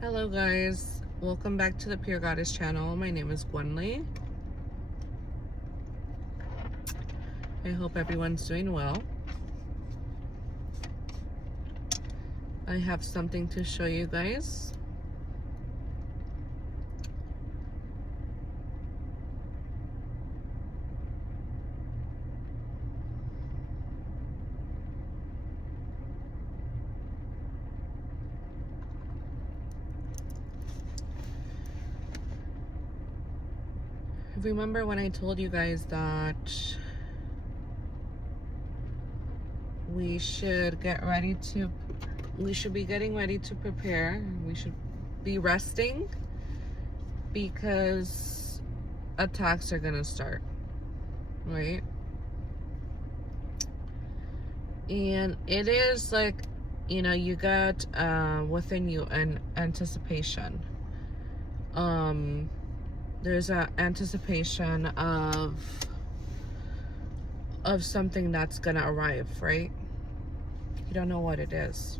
Hello guys, welcome back to the Pure Goddess channel. My name is Gwenly. I hope everyone's doing well. I have something to show you guys. Remember when I told you guys that we should be getting ready to prepare. We should be resting because attacks are gonna start, right? And it is like, you got within you an anticipation. There's an anticipation of something that's gonna arrive, right? You don't know what it is.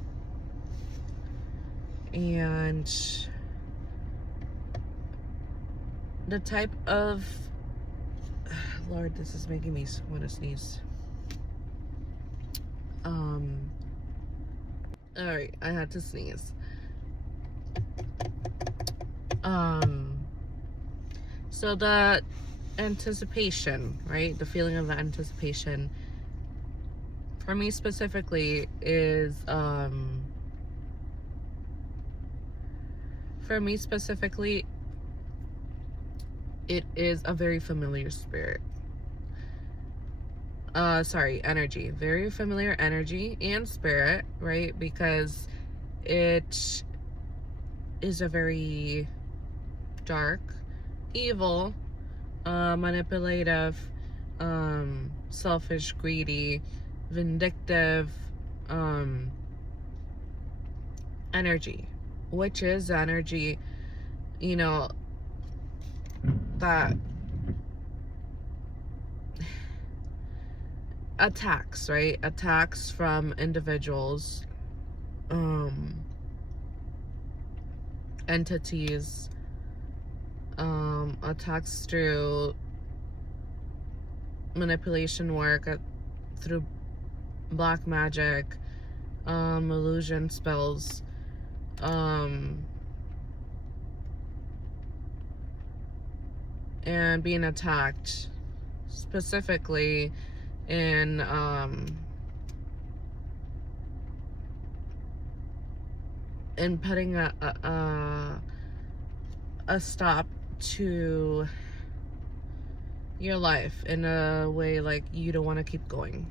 And the type of Lord, this is making me want to sneeze. All right, I had to sneeze. So the anticipation, right? The feeling of the anticipation for me specifically is, it is a very familiar spirit. Energy. Very familiar energy and spirit, right? Because it is a very dark, evil, manipulative, selfish, greedy, vindictive energy, which is energy, that attacks, right? Attacks from individuals, entities, attacks through manipulation work, through black magic, illusion spells, and being attacked specifically in putting a stop to your life in a way like you don't want to keep going.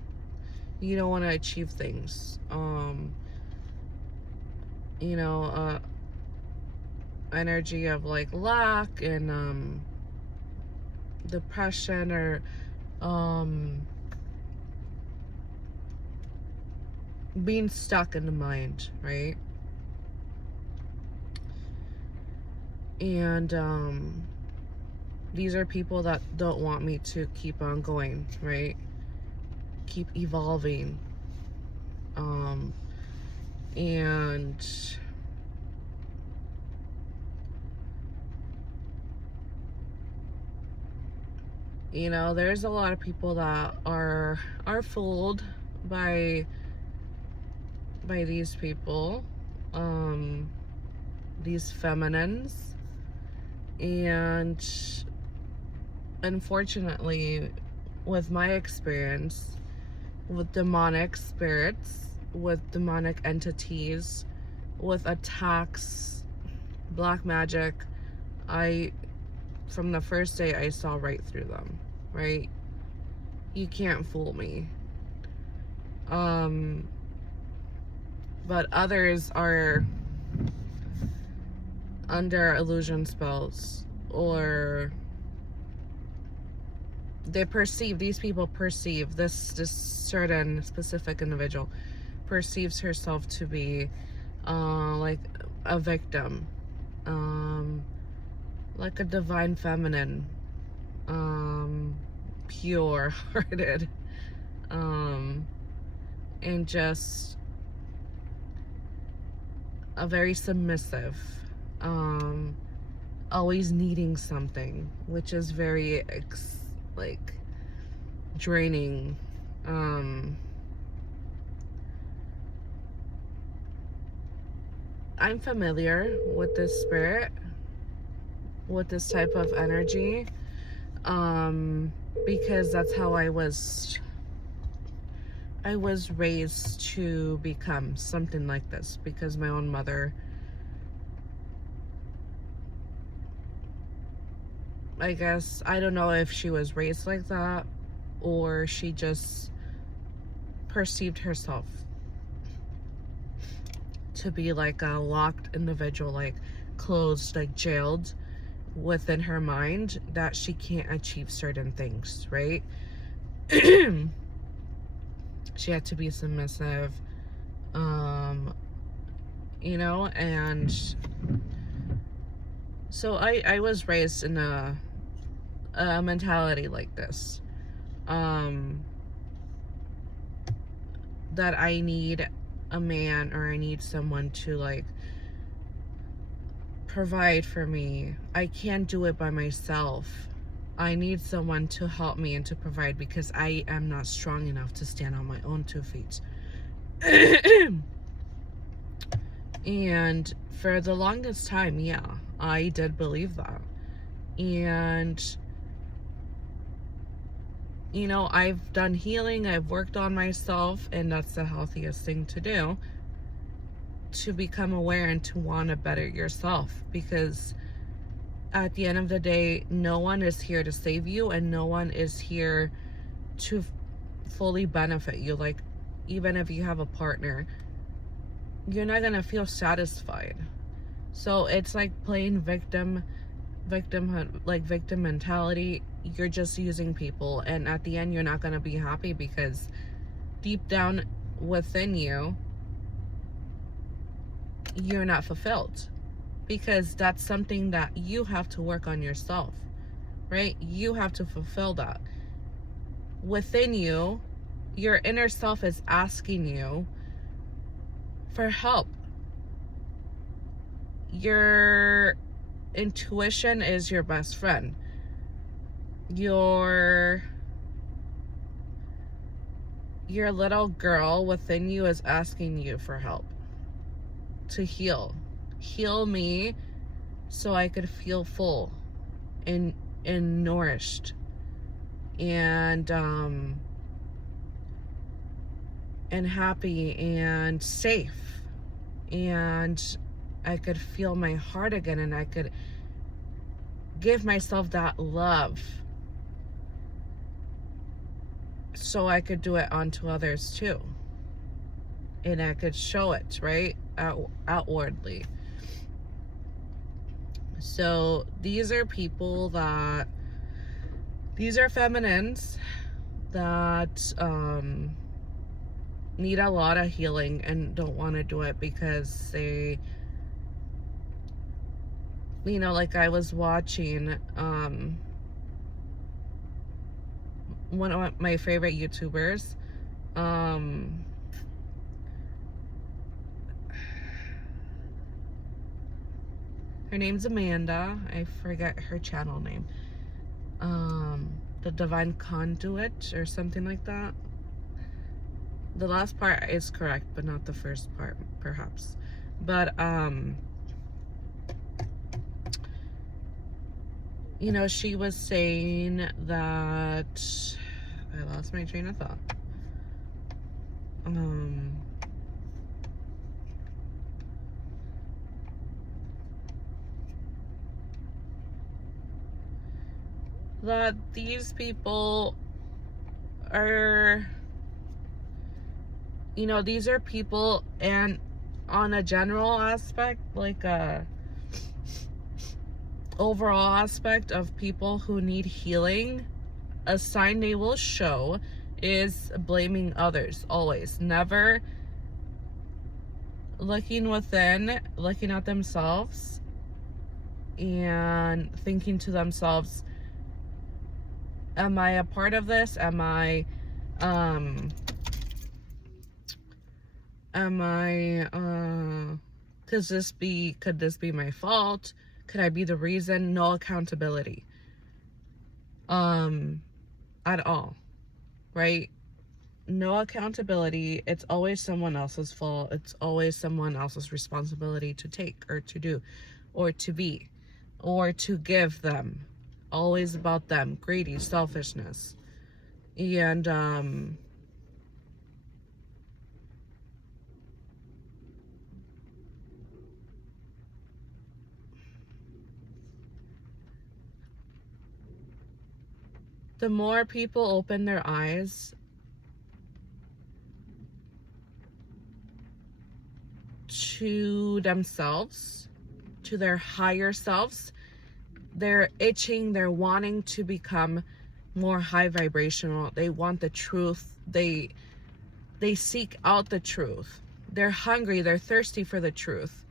You don't want to achieve things. Energy of like lack and depression, or being stuck in the mind, right? And these are people that don't want me to keep on going, right? Keep evolving. And there's a lot of people that are fooled by these people, these feminines. And unfortunately, with my experience with demonic spirits, with demonic entities, with attacks, black magic, from the first day I saw right through them, right? You can't fool me. But others are under illusion spells, or these people perceive, this certain specific individual perceives herself to be like a victim, like a divine feminine, pure hearted, and just a very submissive um, always needing something, which is very like draining. I'm familiar with this spirit, with this type of energy, because that's how I was raised to become something like this, because my own mother, I guess, I don't know if she was raised like that or she just perceived herself to be like a locked individual, like closed, like jailed within her mind, that she can't achieve certain things, right? She had to be submissive, you know, and so I was raised in a mentality like this, that I need a man, or I need someone to like provide for me. I can't do it by myself. I need someone to help me and to provide, because I am not strong enough to stand on my own 2 feet. And for the longest time, yeah, I did believe that. And you know, I've done healing, I've worked on myself, and that's the healthiest thing to do, to become aware and to want to better yourself, because at the end of the day, no one is here to save you, and no one is here to fully benefit you. Like, even if you have a partner, you're not gonna feel satisfied. So it's like playing victim mentality. You're just using people, and at the end you're not gonna be happy, because deep down within you, you're not fulfilled, because that's something that you have to work on yourself, right? You have to fulfill that within you. Your inner self is asking you for help. Your intuition is your best friend. Your little girl within you is asking you for help to heal me, so I could feel full and nourished and happy and safe, and I could feel my heart again, and I could give myself that love, so I could do it onto others too, and I could show it, right, outwardly. So these are people that, these are feminines that need a lot of healing and don't want to do it, because they, you know, like I was watching one of my favorite YouTubers, her name's Amanda. I forget her channel name. The Divine Conduit or something like that. The last part is correct, but not the first part, perhaps. But you know, she was saying that, I lost my train of thought. That these people are, you know, these are people, and on a general aspect, like a overall aspect of people who need healing, a sign they will show is blaming others. Always. Never looking within, looking at themselves and thinking to themselves, am I a part of this? Am I Could this be my fault? Could I be the reason? No accountability. At all, right? No accountability. It's always someone else's fault. It's always someone else's responsibility to take or to do or to be or to give them. Always about them. Greedy, selfishness. And the more people open their eyes to themselves, to their higher selves, they're itching, they're wanting to become more high vibrational. They want the truth. They seek out the truth. They're hungry, they're thirsty for the truth.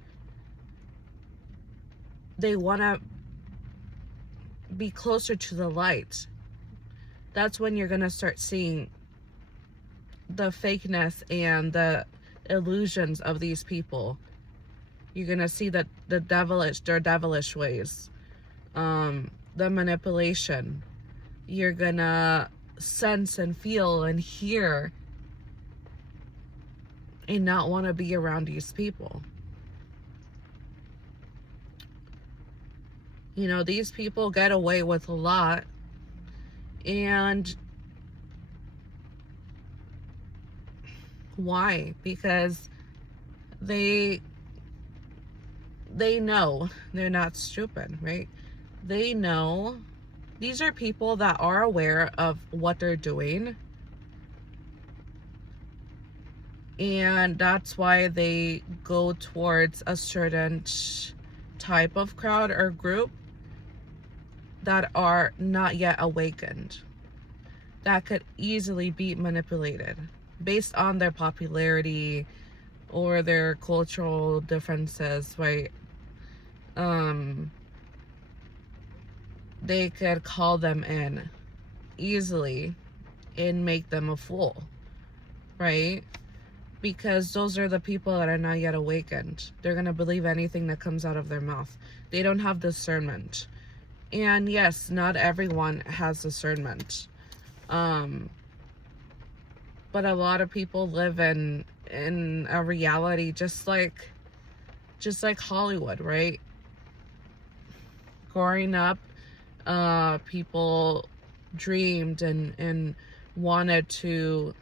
They want to be closer to the light. That's when you're going to start seeing the fakeness and the illusions of these people. You're going to see that their devilish ways, the manipulation. You're going to sense and feel and hear and not want to be around these people. You know, these people get away with a lot, and why? Because they know they're not stupid, right? They know these are people that are aware of what they're doing, and that's why they go towards a certain type of crowd or group that are not yet awakened, that could easily be manipulated based on their popularity or their cultural differences, right? They could call them in easily and make them a fool, right? Because those are the people that are not yet awakened. They're going to believe anything that comes out of their mouth. They don't have discernment. And yes, not everyone has discernment. But a lot of people live in a reality just like Hollywood, right? Growing up, people dreamed and wanted to,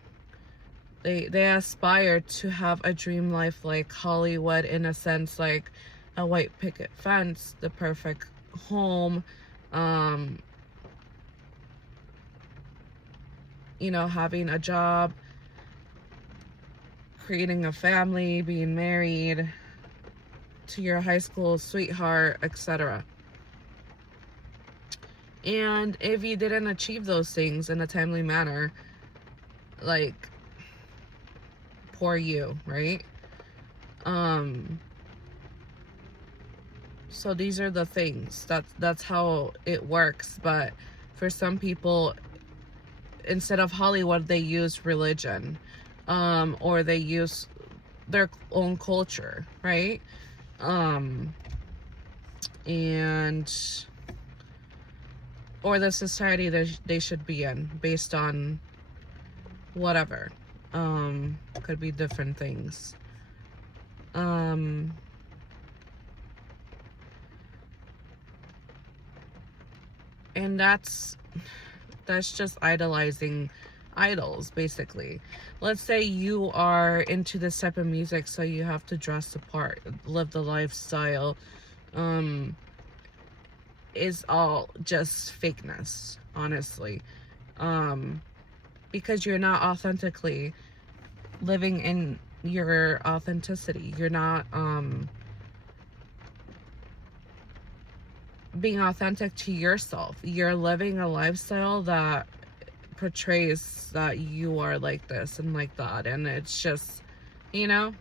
they aspired to have a dream life like Hollywood, in a sense, like a white picket fence, the perfect home, you know, having a job, creating a family, being married to your high school sweetheart, etc. And if you didn't achieve those things in a timely manner, like, poor you, right? So these are the things. That's how it works. But for some people, instead of Hollywood, they use religion, or they use their own culture, right? And or the society that they should be in, based on whatever. Could be different things. And that's just idolizing idols, basically. Let's say you are into this type of music, so you have to dress the part, live the lifestyle. Is all just fakeness, honestly. Because you're not authentically living in your authenticity. You're not being authentic to yourself. You're living a lifestyle that portrays that you are like this and like that, and it's just, you know,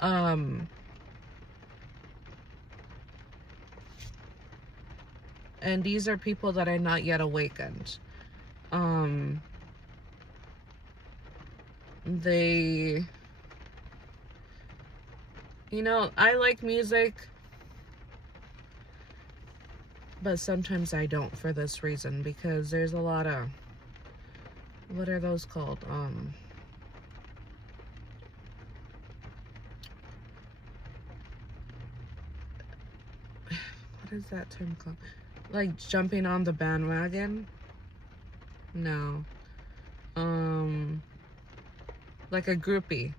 and these are people that are not yet awakened. They You know, I like music, but sometimes I don't for this reason, because there's a lot of, what are those called? What is that term called? Like jumping on the bandwagon? No. Like a groupie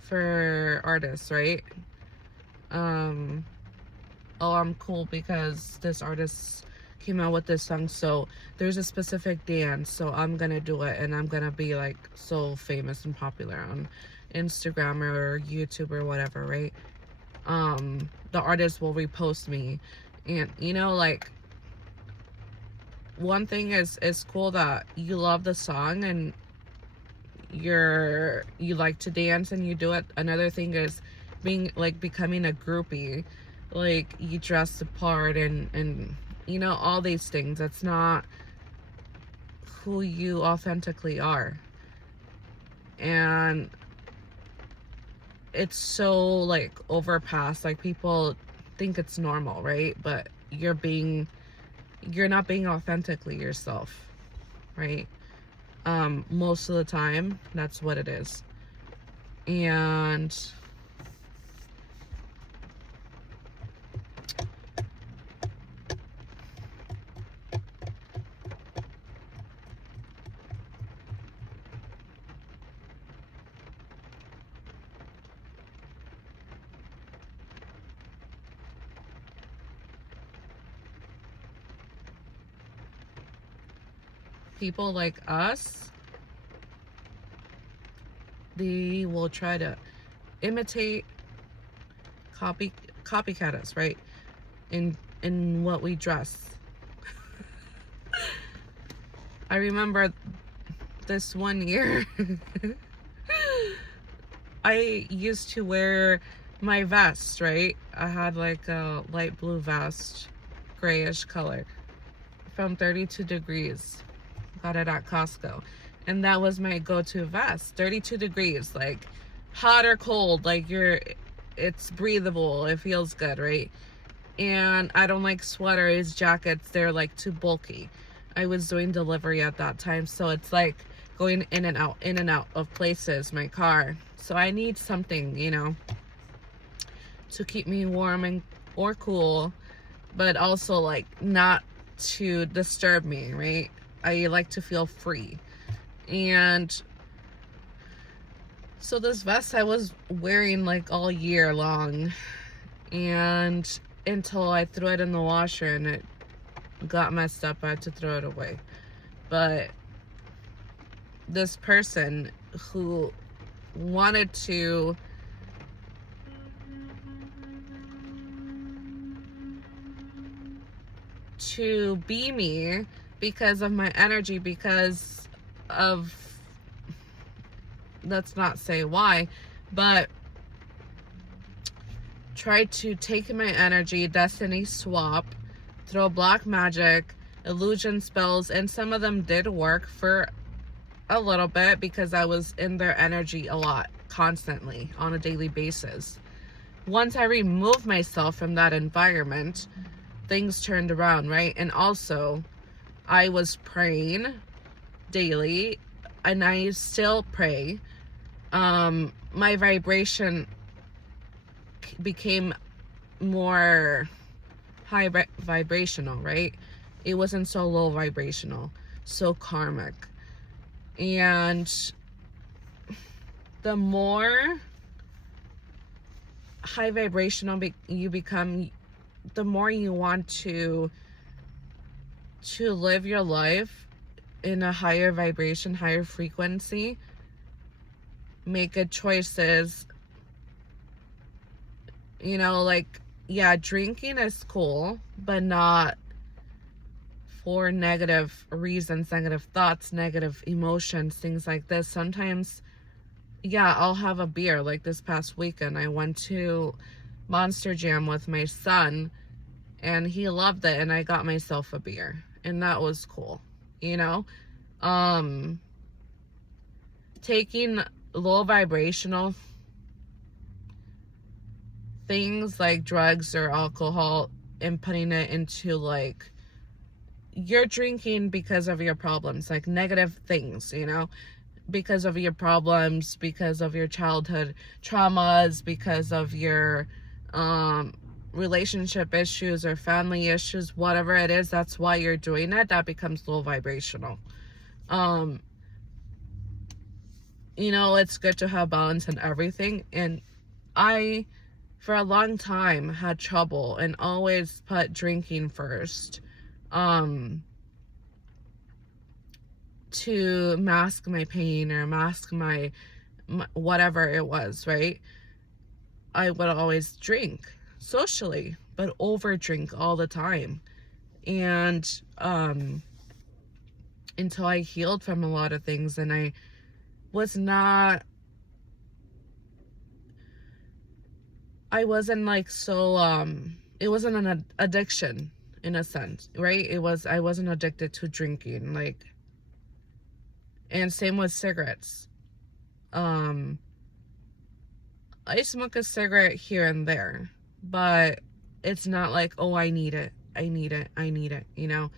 for artists, right? Oh, I'm cool because this artist came out with this song, so there's a specific dance, so I'm gonna do it, and I'm gonna be like so famous and popular on Instagram or YouTube or whatever, right? The artist will repost me, and you know, like, one thing is cool that you love the song and you like to dance and you do it. Another thing is being like becoming a groupie, like you dress the part and you know, all these things. That's not who you authentically are, and it's so like overpassed. Like, people think it's normal, right? But you're not being authentically yourself, right? Most of the time that's what it is. And people like us, they will try to imitate, copycat us, right? In what we dress. I remember this one year I used to wear my vest, right? I had like a light blue vest, grayish color, from 32 Degrees. Got it at Costco. And that was my go-to vest. 32 degrees, like hot or cold, like it's breathable, it feels good, right? And I don't like sweaters, jackets, they're like too bulky. I was doing delivery at that time, so it's like going in and out of places, my car. So I need something, you know, to keep me warm and or cool, but also like not to disturb me, right? I like to feel free. And so this vest I was wearing like all year long, and until I threw it in the washer and it got messed up, I had to throw it away. But this person who wanted to be me because of my energy, because of, let's not say why, but tried to take my energy, destiny swap, throw black magic, illusion spells, and some of them did work for a little bit because I was in their energy a lot, constantly, on a daily basis. Once I removed myself from that environment, things turned around, right? And also, I was praying daily, and I still pray. My vibration became more high vibrational, right? It wasn't so low vibrational, so karmic. And the more high vibrational you become, the more you want to live your life in a higher vibration, higher frequency. Make good choices. You know, like, yeah, drinking is cool, but not for negative reasons, negative thoughts, negative emotions, things like this. Sometimes, yeah, I'll have a beer. Like this past weekend, I went to Monster Jam with my son, and he loved it, and I got myself a beer, and that was cool, you know? Taking low vibrational things like drugs or alcohol and putting it into like, you're drinking because of your problems, like negative things, you know, because of your problems, because of your childhood traumas, because of your relationship issues or family issues, whatever it is, that's why you're doing it. That becomes low vibrational. You know, it's good to have balance in everything. And I, for a long time, had trouble and always put drinking first, to mask my pain or mask my whatever it was, right? I would always drink socially, but over drink all the time. And until I healed from a lot of things, and I was not, I wasn't like so it wasn't an addiction in a sense, right? I wasn't addicted to drinking, like, and same with cigarettes. I smoke a cigarette here and there, but it's not like, oh, I need it, you know?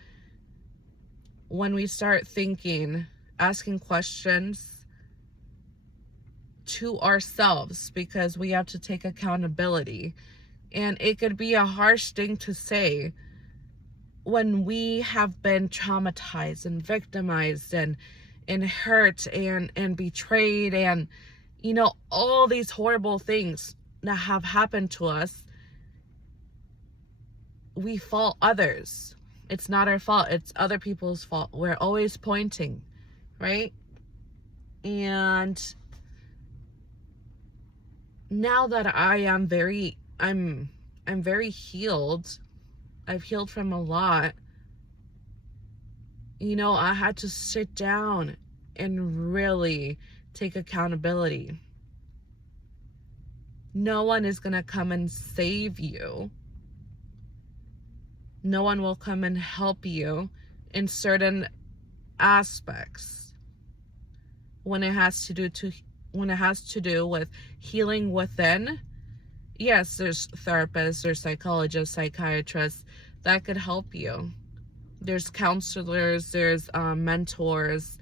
When we start thinking, asking questions to ourselves, because we have to take accountability. And it could be a harsh thing to say when we have been traumatized and victimized and hurt and betrayed, and, you know, all these horrible things that have happened to us. We fault others. It's not our fault. It's other people's fault. We're always pointing, right? And now that I'm very healed, I've healed from a lot, you know, I had to sit down and really take accountability. No one is going to come and save you. No one will come and help you in certain aspects when it has to do with healing within. Yes, there's therapists, there's psychologists, psychiatrists that could help you. There's counselors, there's mentors,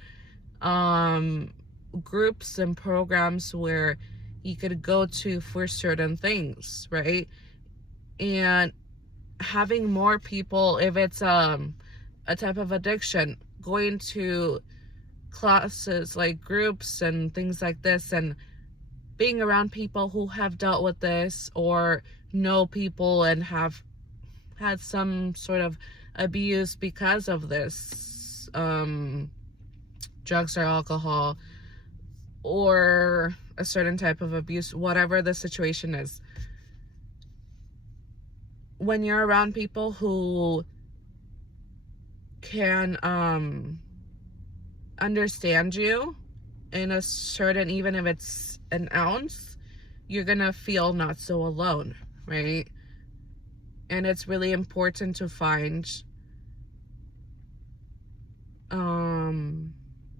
groups and programs where you could go to for certain things, right? And having more people, if it's a type of addiction, going to classes, like groups and things like this, and being around people who have dealt with this or know people and have had some sort of abuse because of this, drugs or alcohol or a certain type of abuse, whatever the situation is. When you're around people who can understand you in a certain, even if it's an ounce, you're gonna feel not so alone, right? And it's really important to find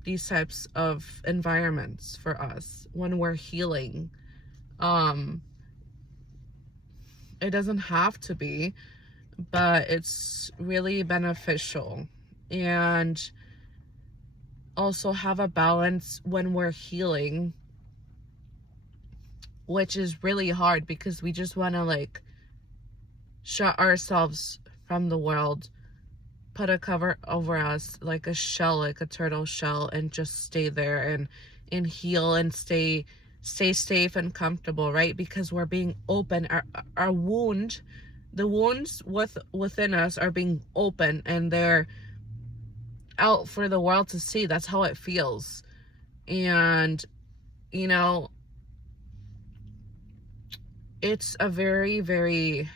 these types of environments for us when we're healing. It doesn't have to be, but it's really beneficial. And also have a balance when we're healing, which is really hard because we just want to like shut ourselves from the world, put a cover over us like a shell, like a turtle shell, and just stay there and heal and stay safe and comfortable, right? Because we're being open. Our wound, the wounds within us are being open, and they're out for the world to see. That's how it feels. And, you know, it's a very, very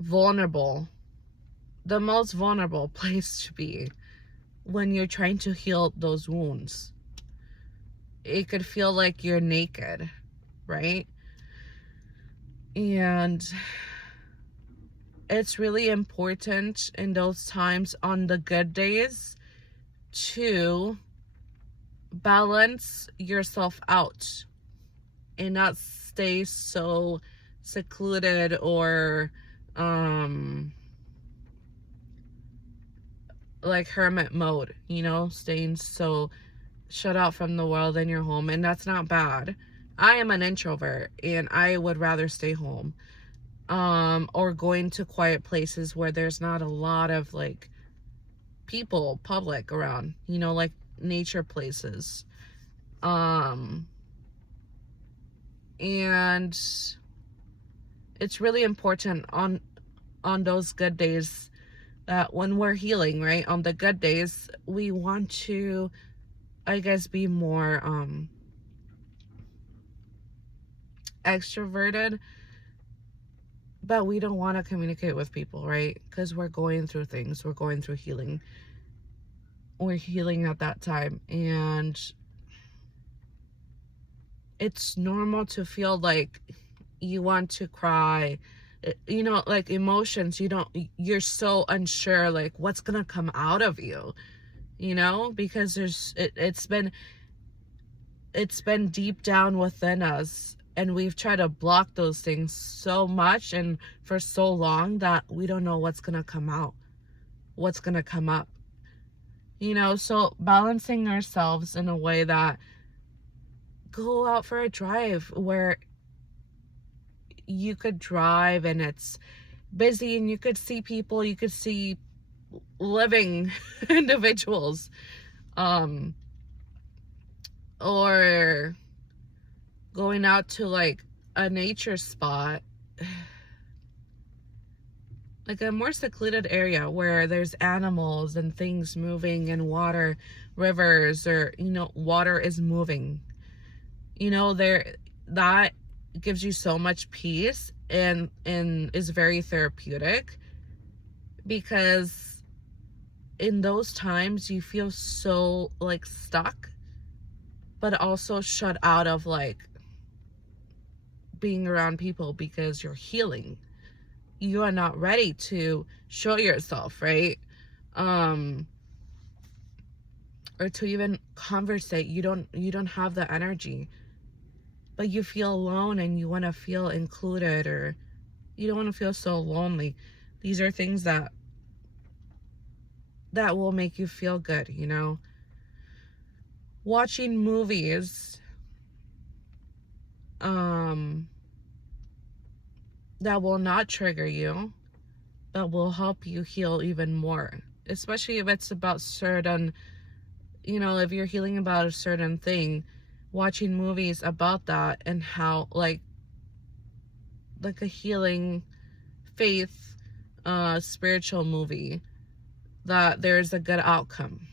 vulnerable, the most vulnerable place to be when you're trying to heal those wounds. It could feel like you're naked, right? And it's really important in those times, on the good days, to balance yourself out. and not stay so secluded or like hermit mode, you know, staying so shut out from the world in your home. And that's not bad. I am an introvert and I would rather stay home, or going to quiet places where there's not a lot of like people, public around, you know, like nature places. And it's really important on those good days, that when we're healing, right, on the good days, we want to, I guess, be more extroverted, but we don't want to communicate with people, right? Because we're going through things, we're going through healing, we're healing at that time. And it's normal to feel like you want to cry, you know, like emotions, you're so unsure like what's gonna come out of you, you know, because it's been deep down within us, and we've tried to block those things so much and for so long that we don't know what's gonna come out, what's gonna come up, you know. So balancing ourselves in a way that, go out for a drive where you could drive and it's busy and you could see people, you could see living individuals, or going out to like a nature spot, like a more secluded area where there's animals and things moving, and water, rivers, or, you know, water is moving, you know, that gives you so much peace and is very therapeutic, because in those times you feel so like stuck, but also shut out of like being around people, because you're healing. You are not ready to show yourself, right? Or to even conversate. You don't have the energy, but you feel alone and you want to feel included, or you don't want to feel so lonely. These are things that will make you feel good, you know. Watching movies that will not trigger you, but will help you heal even more, especially if it's about certain, you know, if you're healing about a certain thing, watching movies about that, and how like a healing, faith, spiritual movie, that there's a good outcome,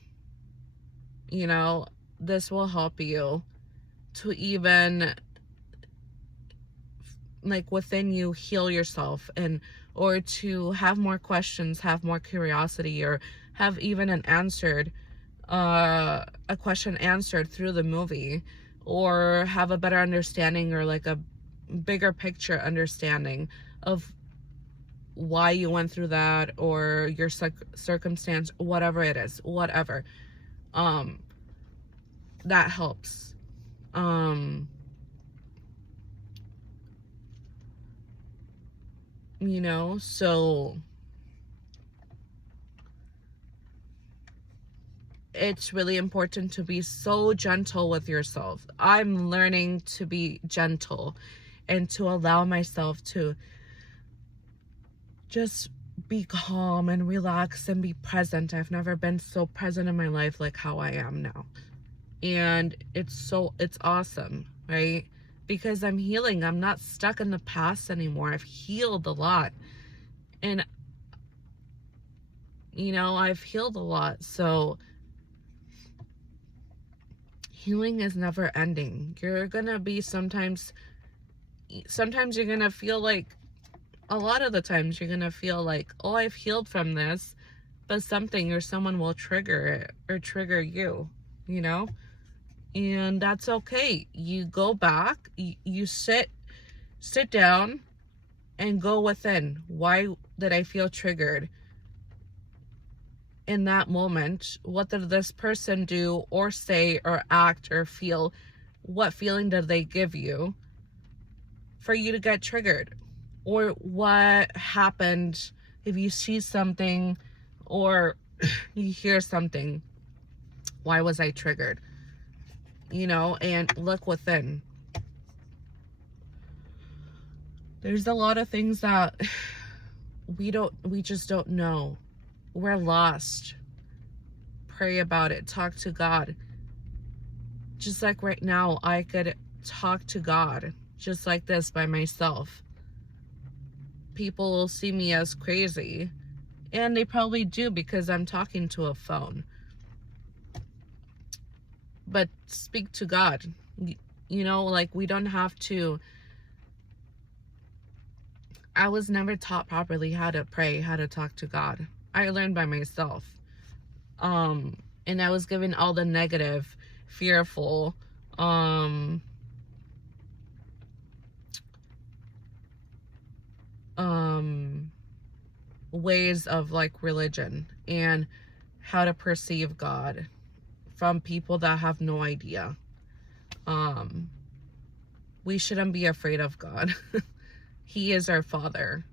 you know, this will help you to even like within you heal yourself, and or to have more questions, have more curiosity, or have even a question answered through the movie, or have a better understanding, or like a bigger picture understanding of why you went through that, or your circumstance, whatever it is, whatever. That helps. You know, so it's really important to be so gentle with yourself. I'm learning to be gentle and to allow myself to just be calm and relax and be present. I've never been so present in my life like how I am now. And it's awesome, right? Because I'm healing. I'm not stuck in the past anymore. I've healed a lot. And, you know, I've healed a lot. So healing is never ending. You're gonna be sometimes you're gonna feel like, a lot of the times you're gonna feel like, oh, I've healed from this, but something or someone will trigger it, or trigger you, you know? And that's okay. You go back, you sit down and go within. Why did I feel triggered in that moment? What did this person do or say or act or feel? What feeling did they give you? for you to get triggered? Or what happened if you see something or you hear something? Why was I triggered? You know, and look within. There's a lot of things that we just don't know. We're lost. Pray about it. Talk to God. Just like right now, I could talk to God just like this by myself. People will see me as crazy, and they probably do because I'm talking to a phone. But speak to God. You know, like, we don't have to. I was never taught properly how to pray, how to talk to God. I learned by myself. And I was given all the negative, fearful, ways of like religion and how to perceive God from people that have no idea. We shouldn't be afraid of God. He is our Father.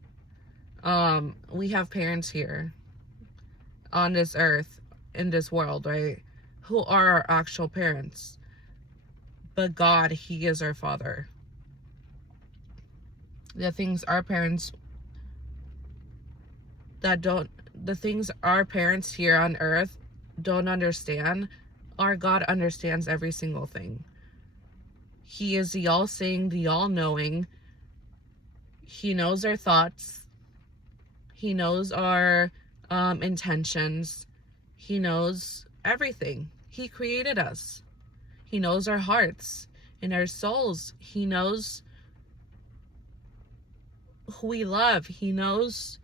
We have parents here on this earth, in this world, right, who are our actual parents. But God, He is our Father. The things our parents our parents here on earth don't understand, our God understands every single thing. He is the all-seeing, the all-knowing. He knows our thoughts. He knows our intentions. He knows everything. He created us. He knows our hearts and our souls. He knows who we love. He knows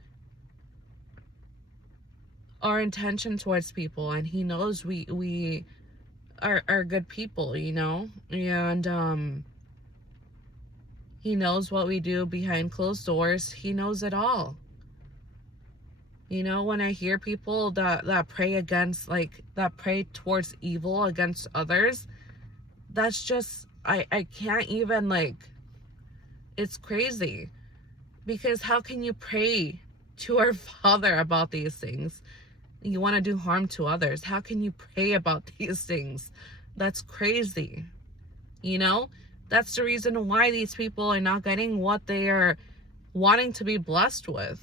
our intention towards people, and He knows we are good people, you know, and He knows what we do behind closed doors. He knows it all. You know, when I hear people that pray against, like, that pray towards evil against others, that's just, I can't even, like, it's crazy. Because how can you pray to our Father about these things? You want to do harm to others. How can you pray about these things? That's crazy. You know, that's the reason why these people are not getting what they are wanting to be blessed with.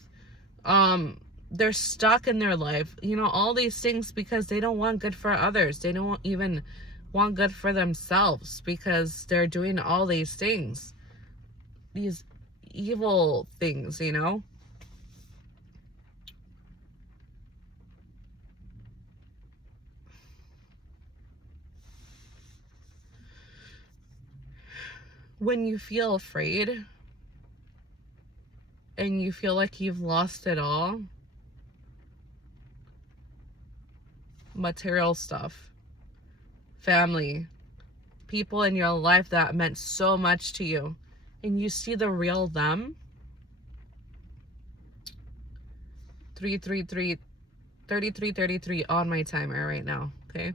They're stuck in their life, you know, all these things because they don't want good for others. They don't even want good for themselves because they're doing all these things, these evil things, you know. When you feel afraid and you feel like you've lost it all, material stuff, family, people in your life that meant so much to you, and you see the real them, 3333 on my timer right now, okay?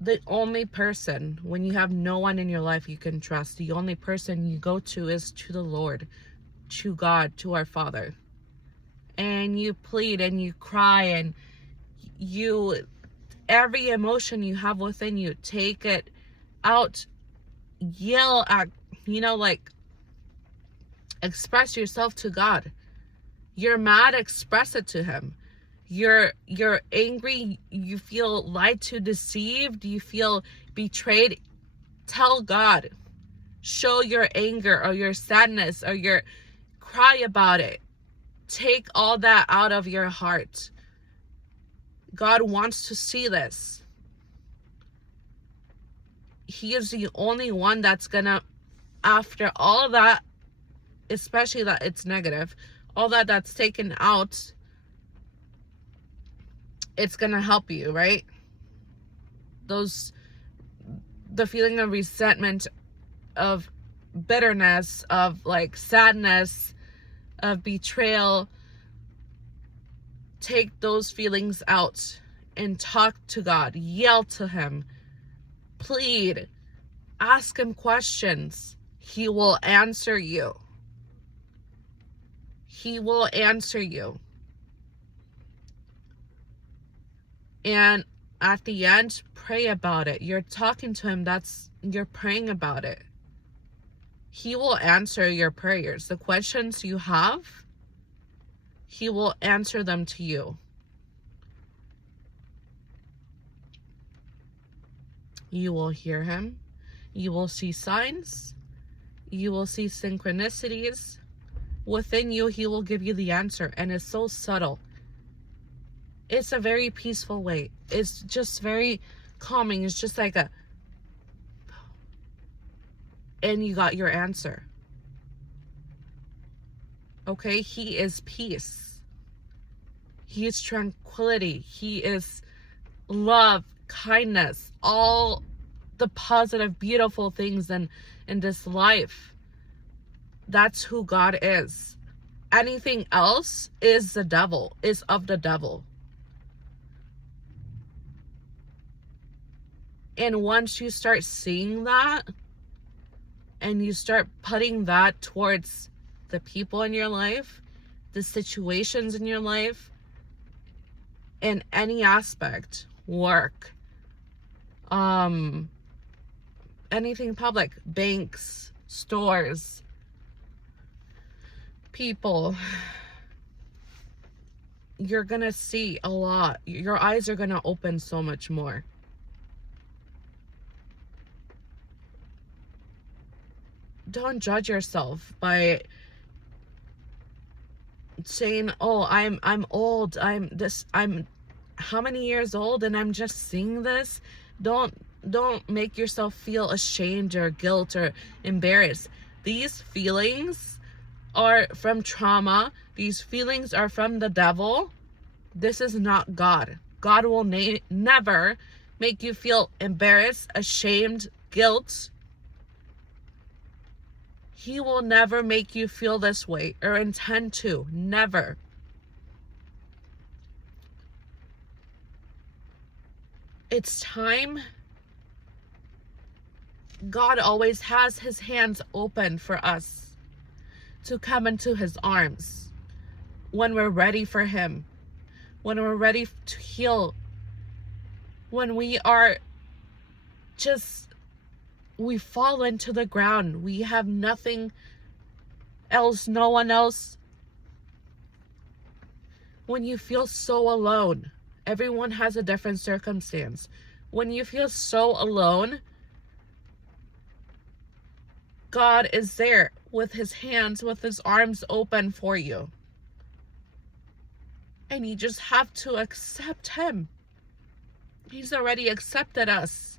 The only person, when you have no one in your life you can trust, the only person you go to is to the Lord, to God, to our Father. And you plead and you cry and you, every emotion you have within you, take it out, yell at, you know, like, express yourself to God. You're mad, express it to Him. You're angry, you feel lied to, deceived, you feel betrayed, tell God. Show your anger or your sadness or your cry about it. Take all that out of your heart. God wants to see this. He is the only one that's gonna, after all that, especially that it's negative, all that's taken out, it's gonna help you, right? The feeling of resentment, of bitterness, of like sadness, of betrayal, take those feelings out and talk to God, yell to Him, plead, Ask him questions. He will answer you. He will answer you. And at the end, pray about it. You're talking to him, you're praying about it. He will answer your prayers. The questions you have, he will answer them to you. You will hear him. You will see signs. You will see synchronicities. Within you, he will give you the answer. And it's so subtle. It's a very peaceful way. It's just very calming. It's just like a... And you got your answer. Okay? He is peace. He is tranquility. He is love, kindness, all the positive, beautiful things in this life. That's who God is. Anything else is the devil, is of the devil. And once you start seeing that, and you start putting that towards the people in your life, the situations in your life, in any aspect, work, anything public, banks, stores, people, you're gonna see a lot. Your eyes are gonna open so much more. Don't judge yourself by saying, oh, I'm old, I'm how many years old and I'm just seeing this. Don't make yourself feel ashamed or guilt or embarrassed. These feelings are from trauma. These feelings are from the devil. This is not God. God will never make you feel embarrassed, ashamed, guilt. He will never make you feel this way or intend to. Never. It's time. God always has his hands open for us to come into his arms when we're ready for him, when we're ready to heal, when we are just, we fall into the ground. We have nothing else, no one else. When you feel so alone, everyone has a different circumstance. When you feel so alone, God is there with his hands, with his arms open for you. And you just have to accept him. He's already accepted us.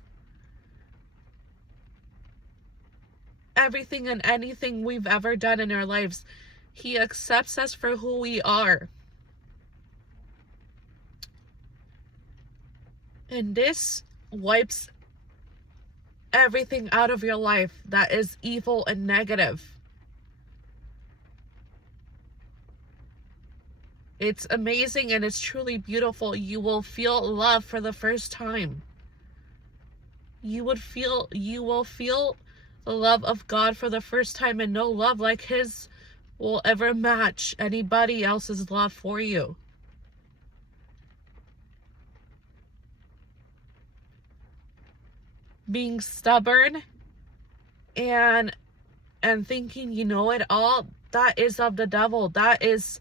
Everything and anything we've ever done in our lives, he accepts us for who we are. And this wipes everything out of your life that is evil and negative. It's amazing and it's truly beautiful. You will feel love for the first time. You will feel the love of God for the first time, and no love like his will ever match anybody else's love for you. Being stubborn and thinking you know it all, that is of the devil. That is,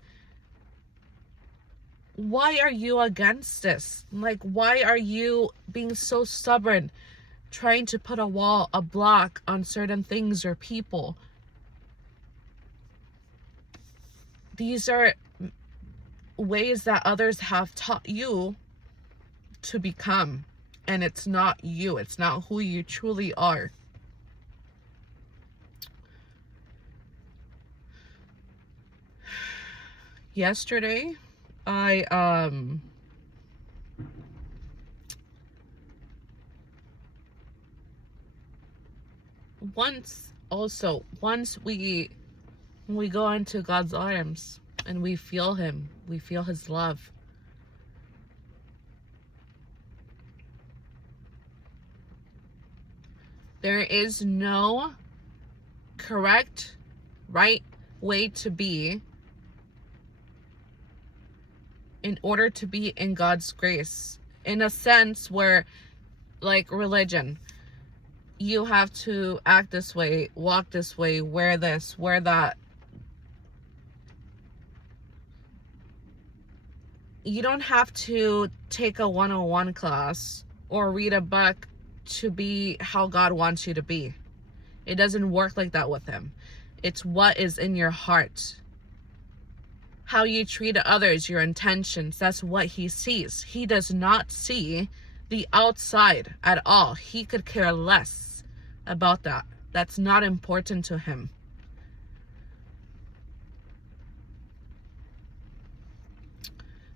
why are you against this? Like, why are you being so stubborn, trying to put a wall, a block on certain things or people? These are ways that others have taught you to become. And it's not you. It's not who you truly are. Yesterday, once we go into God's arms and we feel him, we feel his love. There is no correct, right way to be in order to be in God's grace. In a sense where, like religion, you have to act this way, walk this way, wear this, wear that. You don't have to take a 101 class or read a book to be how God wants you to be. It doesn't work like that with him. It's what is in your heart. How you treat others, your intentions, that's what he sees. He does not see the outside at all. He could care less about that. That's not important to him.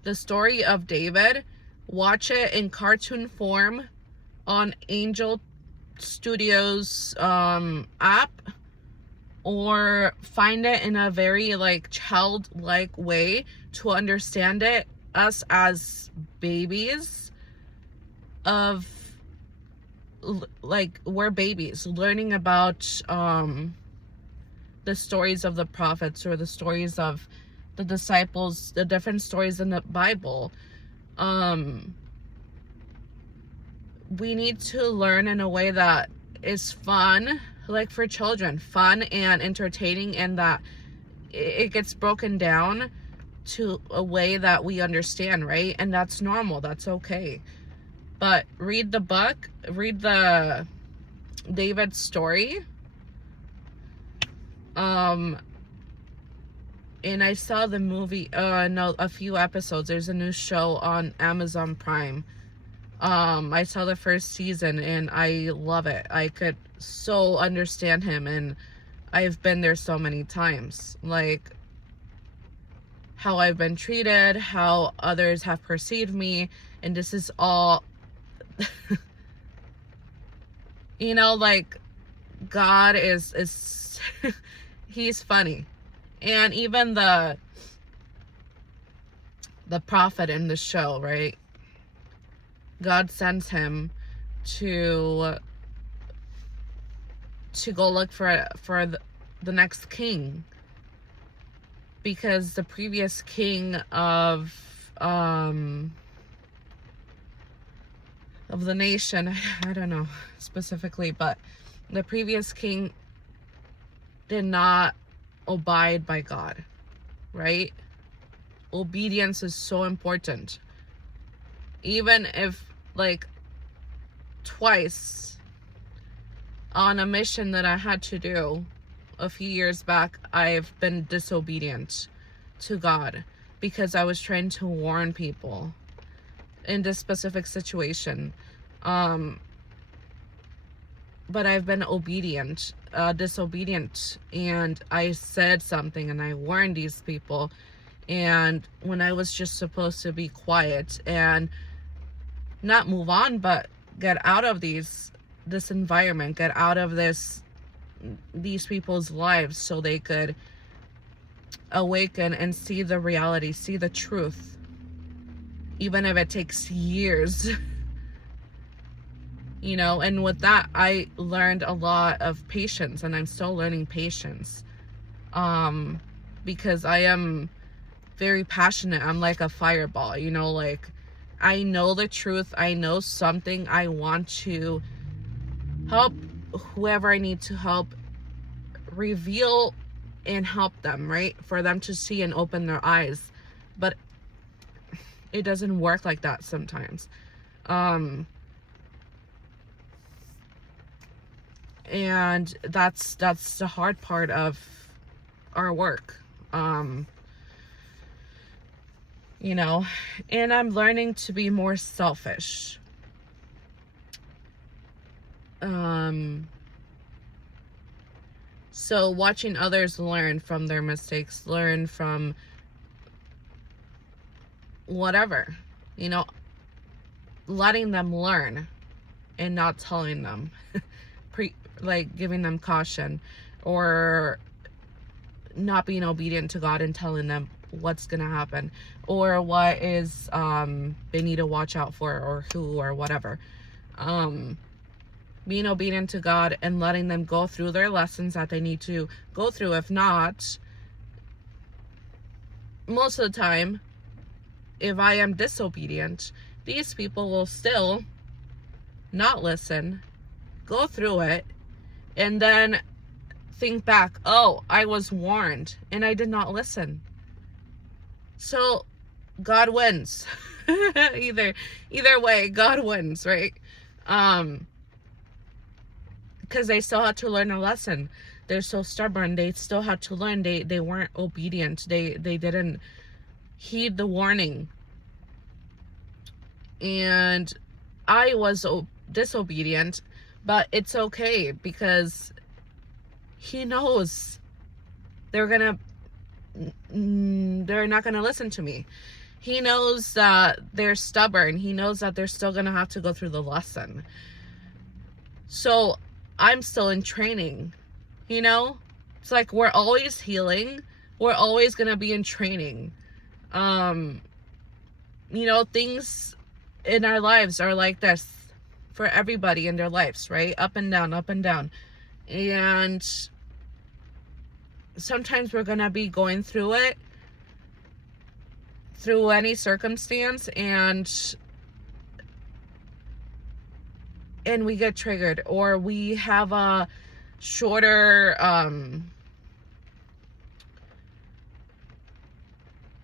The story of David, watch it in cartoon form on Angel Studios app, or find it in a very like childlike way to understand it. Us as babies of like, we're babies learning about the stories of the prophets, or the stories of the disciples, the different stories in the Bible. We need to learn in a way that is fun, like for children, fun and entertaining, and that it gets broken down to a way that we understand, right? And that's normal, that's okay. But read the book, read the David story. And I saw the movie, no, a few episodes. There's a new show on Amazon Prime. I saw the first season and I love it. I could so understand him, and I've been there so many times. Like, how I've been treated, how others have perceived me, and this is all, you know, like, God is he's funny. And even the prophet in the show, right? God sends him to go look for the next king, because the previous king of the nation, I don't know specifically, but the previous king did not abide by God, right? Obedience is so important. Even if, like, twice on a mission that I had to do a few years back, I've been disobedient to God because I was trying to warn people in this specific situation. But I've been disobedient, and I said something and I warned these people, and when I was just supposed to be quiet and not move on, but get out of this environment, get out of these people's lives, so they could awaken and see the reality, see the truth, even if it takes years. You know, and with that, I learned a lot of patience, and I'm still learning patience. Because I am very passionate. I'm like a fireball, you know, like, I know the truth. I know something. I want to help whoever I need to help, reveal and help them, right? For them to see and open their eyes. But it doesn't work like that sometimes. And that's the hard part of our work. You know, and I'm learning to be more selfish. So watching others learn from their mistakes, learn from whatever, you know, letting them learn and not telling them, like giving them caution, or not being obedient to God and telling them what's gonna happen, or what is they need to watch out for, or who, or whatever. being obedient to God and letting them go through their lessons that they need to go through. If not, most of the time, if I am disobedient, these people will still not listen, go through it, and then think back, oh, I was warned and I did not listen. So God wins. either way, God wins, right? Because they still had to learn a lesson. They're so stubborn. They still had to learn. They weren't obedient. They didn't heed the warning. And I was disobedient, but it's okay because he knows they're not gonna listen to me. He knows that they're stubborn. He knows that they're still gonna have to go through the lesson. So I'm still in training, it's like we're always healing. We're always gonna be in training. Things in our lives are like this for everybody in their lives, right? Up and down, up and down. And sometimes we're gonna be going through it, through any circumstance, and we get triggered, or we have a shorter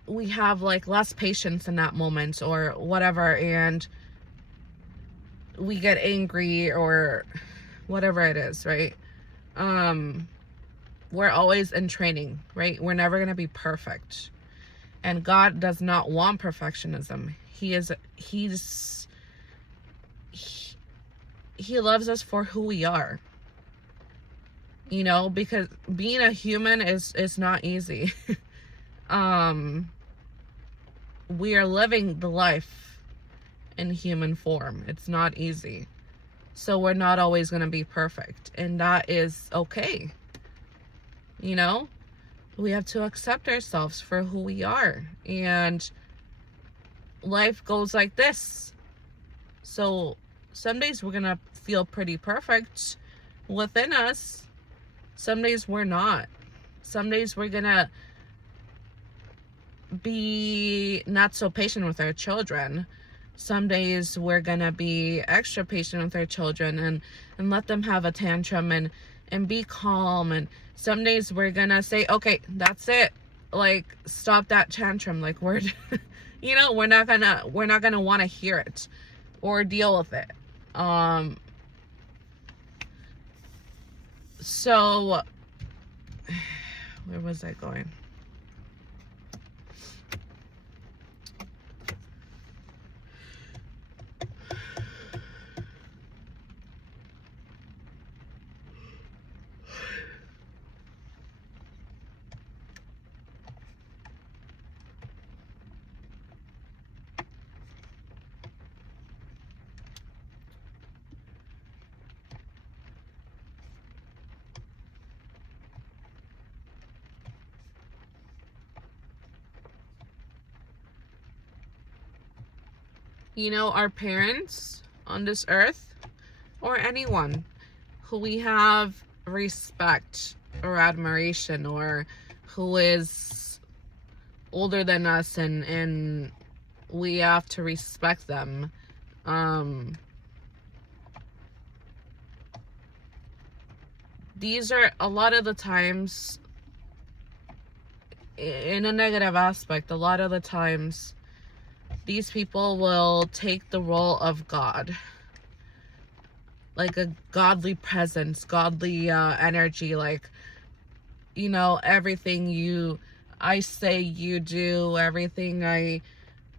we have like less patience in that moment or whatever, and we get angry or whatever it is, right? We're always in training, right? We're never going to be perfect. And God does not want perfectionism. He loves us for who we are. Because being a human is not easy. We are living the life in human form. It's not easy. So we're not always going to be perfect. And that is okay. We have to accept ourselves for who we are. And life goes like this. So some days we're going to feel pretty perfect within us. Some days we're not. Some days we're going to be not so patient with our children. Some days we're going to be extra patient with our children and let them have a tantrum and be calm. And some days we're going to say, okay, that's it. Like, stop that tantrum. Like, we're not going to want to hear it or deal with it. So where was I going? Our parents on this earth, or anyone who we have respect or admiration, or who is older than us and we have to respect them. These are a lot of the times, in a negative aspect, a lot of the times these people will take the role of God, like a godly presence, godly energy, like, everything I say you do,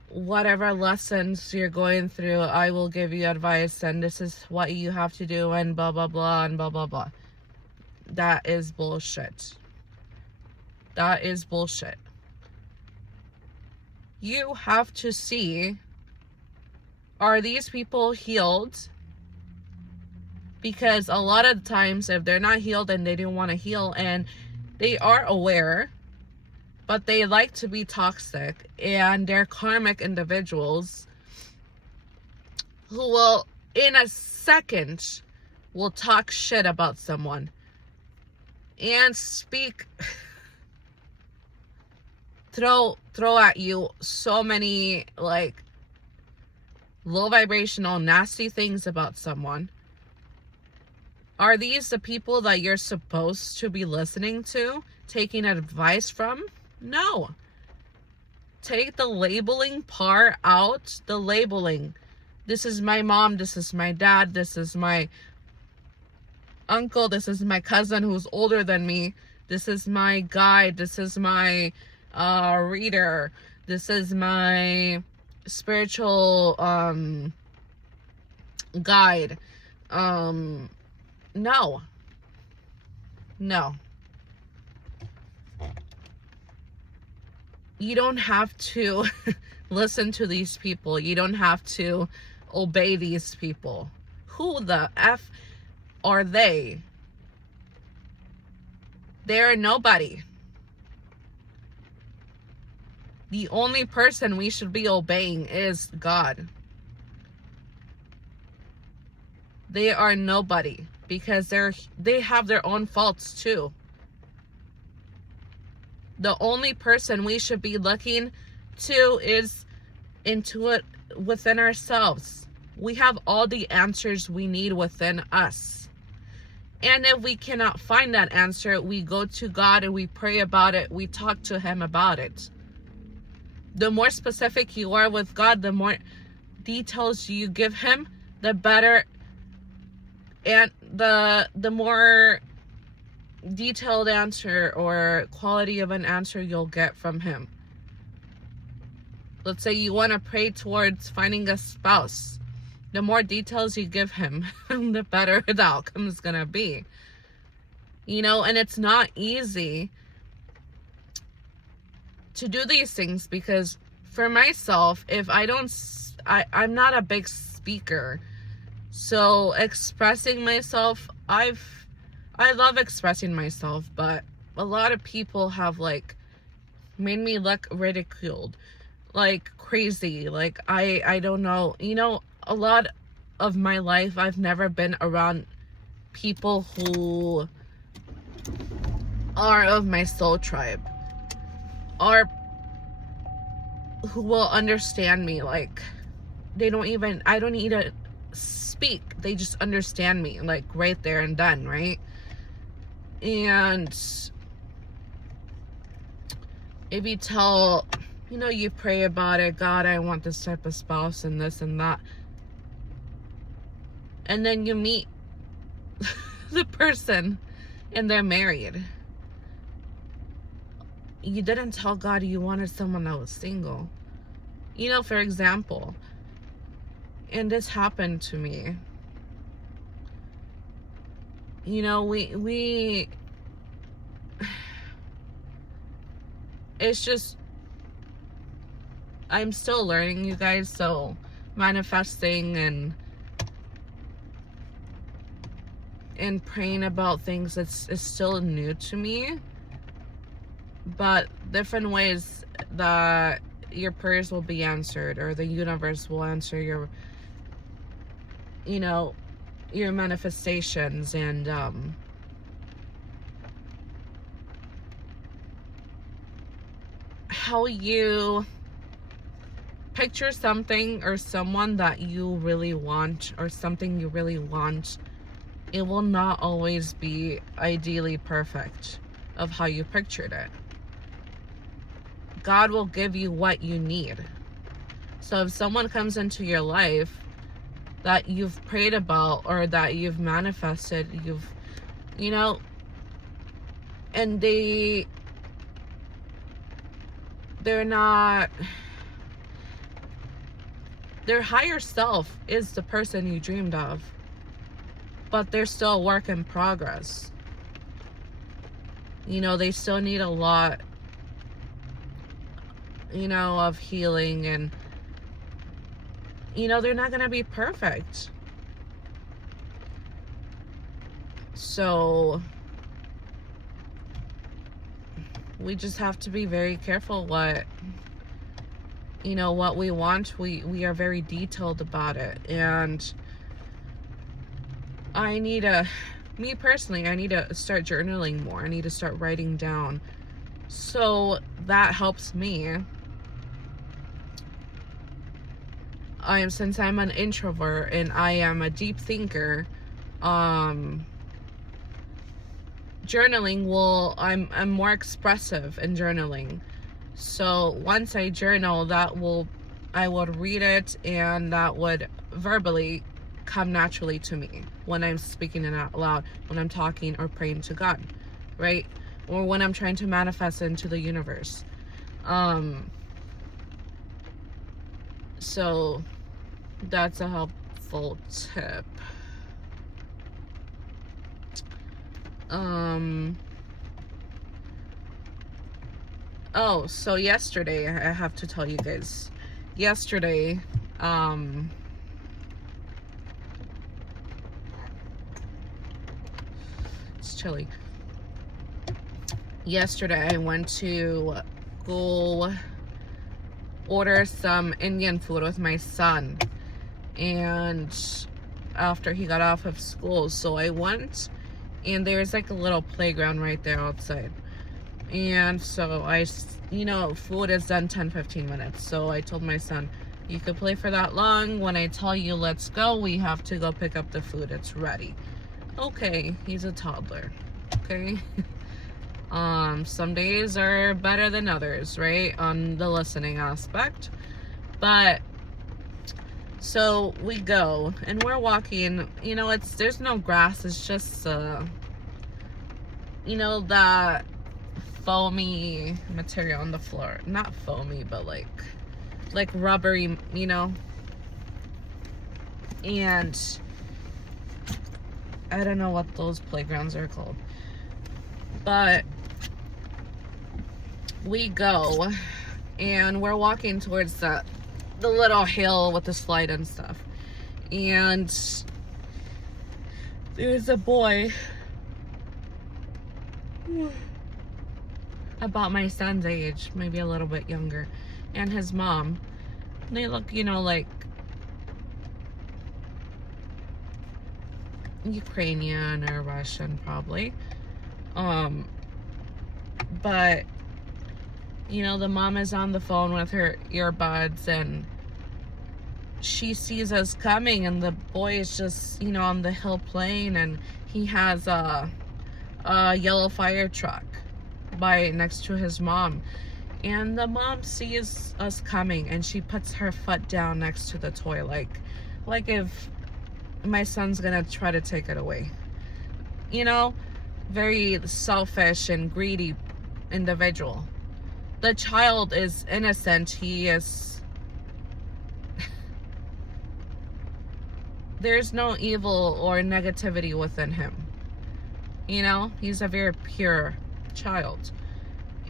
whatever lessons you're going through, I will give you advice, and this is what you have to do, and blah, blah, blah, and blah, blah, blah. That is bullshit. That is bullshit. You have to see, are these people healed? Because a lot of the times, if they're not healed and they don't want to heal, and they are aware, but they like to be toxic, and they're karmic individuals who will, in a second, will talk shit about someone and speak, throw at you so many like low vibrational nasty things about someone, are these the people that you're supposed to be listening to, taking advice from? No. Take the labeling part out. The labeling. This is my mom, this is my dad, this is my uncle, this is my cousin who's older than me, this is my guide, this is my reader, this is my spiritual guide. No. You don't have to listen to these people. You don't have to obey these people. Who the F are they? They're nobody. The only person we should be obeying is God. They are nobody because they have their own faults too. The only person we should be looking to is into it within ourselves. We have all the answers we need within us. And if we cannot find that answer, we go to God and we pray about it. We talk to Him about it. The more specific you are with God, the more details you give Him, the better, and the more detailed answer or quality of an answer you'll get from Him. Let's say you want to pray towards finding a spouse. The more details you give Him, the better the outcome is going to be. You know, and it's not easy to do these things because for myself, if I'm not a big speaker. So expressing myself, I love expressing myself, but a lot of people have like made me look ridiculed, like crazy. Like I don't know, you know, a lot of my life I've never been around people who are of my soul tribe, or who will understand me. Like I don't need to speak, they just understand me like right there and done, right? And if you tell, you know, you pray about it, God, I want this type of spouse and this and that, and then you meet the person and they're married. You didn't tell God you wanted someone that was single. You know, for example, and this happened to me. You know, we it's just, I'm still learning, you guys, so manifesting and praying about things, it's still new to me, but different ways that your prayers will be answered, or the universe will answer your, you know, your manifestations. And how you picture something or someone that you really want, or something you really want, it will not always be ideally perfect of how you pictured it. God will give you what you need. So if someone comes into your life that you've prayed about, or that you've manifested, you know, and they're not, their higher self is the person you dreamed of, but they're still a work in progress. You know, they still need a lot, you know, of healing, and you know, they're not gonna be perfect. So we just have to be very careful what, you know, what we want. We are very detailed about it. And me personally, I need to start journaling more. I need to start writing down. So that helps me. Since I'm an introvert and I am a deep thinker, journaling I'm more expressive in journaling. So once I journal, I would read it, and that would verbally come naturally to me when I'm speaking it out loud, when I'm talking or praying to God, right? Or when I'm trying to manifest into the universe. So that's a helpful tip. Oh, so yesterday, I have to tell you guys, yesterday, it's chilly. Yesterday I went to go order some Indian food with my son, and after he got off of school, so I went, and there's like a little playground right there outside. And so food is done 10-15 minutes. So I told my son, you could play for that long. When I tell you let's go, we have to go pick up the food. It's ready. Okay, he's a toddler. Okay. Some days are better than others, right? On the listening aspect. But so we go and we're walking, there's no grass. It's just, that foamy material on the floor. Not foamy, but like rubbery, and I don't know what those playgrounds are called. But we go and we're walking towards the little hill with the slide and stuff, and there's a boy about my son's age, maybe a little bit younger, and his mom. They look, like Ukrainian or Russian probably. But the mom is on the phone with her earbuds, and she sees us coming, and the boy is just, on the hill playing, and he has a yellow fire truck next to his mom, and the mom sees us coming, and she puts her foot down next to the toy, like if my son's gonna try to take it away. Very selfish and greedy individual. The child is innocent. There's no evil or negativity within him. He's a very pure child.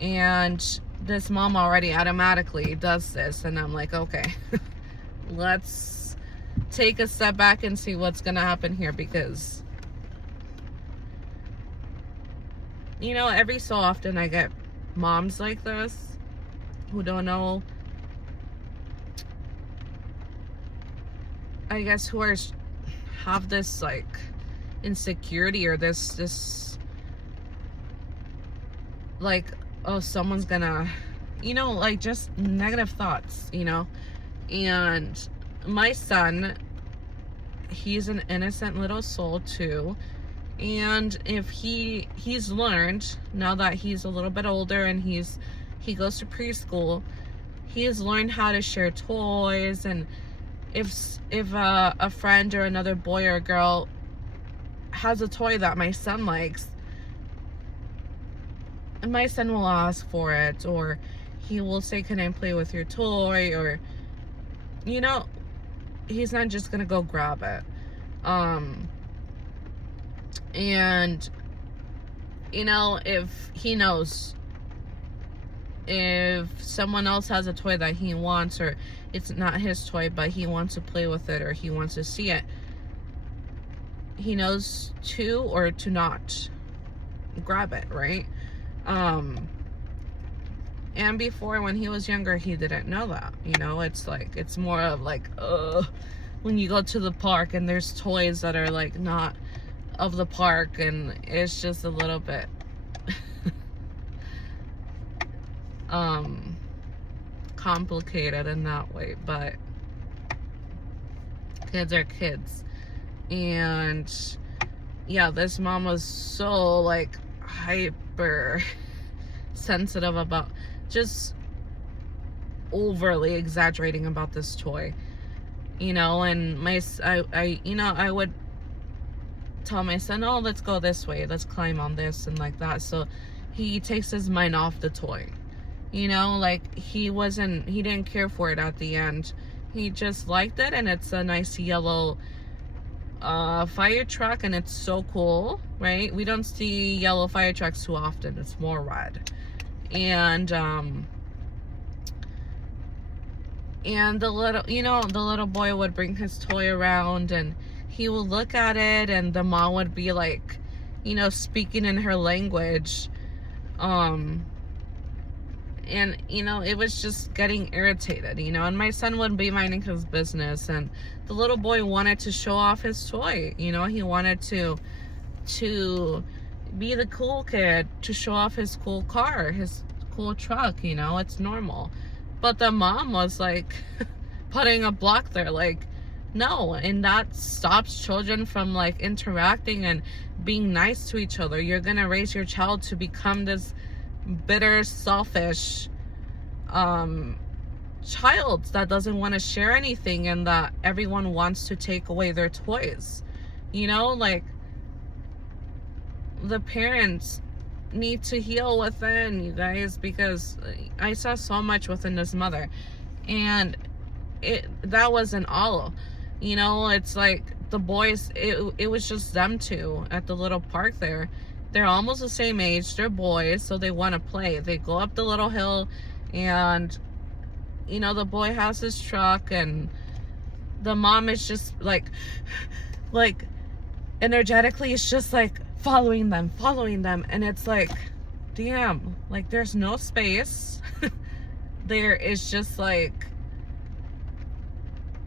And this mom already automatically does this, and I'm like, okay, let's take a step back and see what's gonna happen here, because every so often I get moms like this who don't know, I guess, who have this insecurity, or this oh, someone's gonna, just negative thoughts, and my son, he's an innocent little soul too. And if he's learned, now that he's a little bit older and he goes to preschool, he has learned how to share toys. And if a friend or another boy or girl has a toy that my son likes, my son will ask for it, or he will say, can I play with your toy? Or he's not just gonna go grab it. And if he knows, if someone else has a toy that he wants, or it's not his toy but he wants to play with it, or he wants to see it, he knows to or to not grab it, right? And before, when he was younger, he didn't know that. It's more of when you go to the park and there's toys that are not of the park, and it's just a little bit complicated in that way, but kids are kids. And yeah, this mom was so like hyper sensitive about, just overly exaggerating about this toy, you know. And I would tell my son, oh, let's go this way, let's climb on this and like that, so he takes his mind off the toy, you know. Like he didn't care for it at the end. He just liked it, and it's a nice yellow fire truck, and it's so cool, right? We don't see yellow fire trucks too often. It's more red. And the little boy would bring his toy around, and he would look at it, and the mom would be like, you know, speaking in her language, and you know, it was just getting irritated, you know. And my son would be minding his business, and the little boy wanted to show off his toy, you know. He wanted to be the cool kid, to show off his cool car, his cool truck, you know. It's normal. But the mom was like putting a block there, like, no. And that stops children from like interacting and being nice to each other. You're gonna raise your child to become this bitter, selfish child that doesn't want to share anything, and that everyone wants to take away their toys, you know. Like, the parents need to heal within, you guys, because I saw so much within this mother, and that wasn't all, you know. It's like the boys, it was just them two at the little park there. They're almost the same age, they're boys, so they want to play. They go up the little hill, and you know, the boy has his truck, and the mom is just like energetically, it's just like following them, and it's like, damn, like there's no space. There is just like,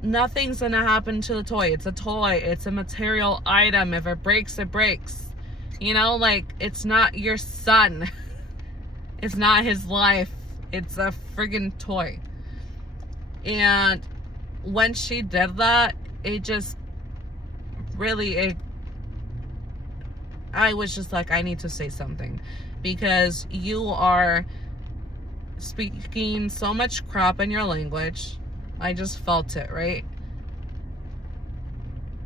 nothing's gonna happen to the toy. It's a toy, it's a material item. If it breaks, it breaks, you know. Like, it's not your son. It's not his life. It's a friggin' toy. And when she did that, it just really, I was just like, I need to say something, because you are speaking so much crap in your language. I just felt it, right?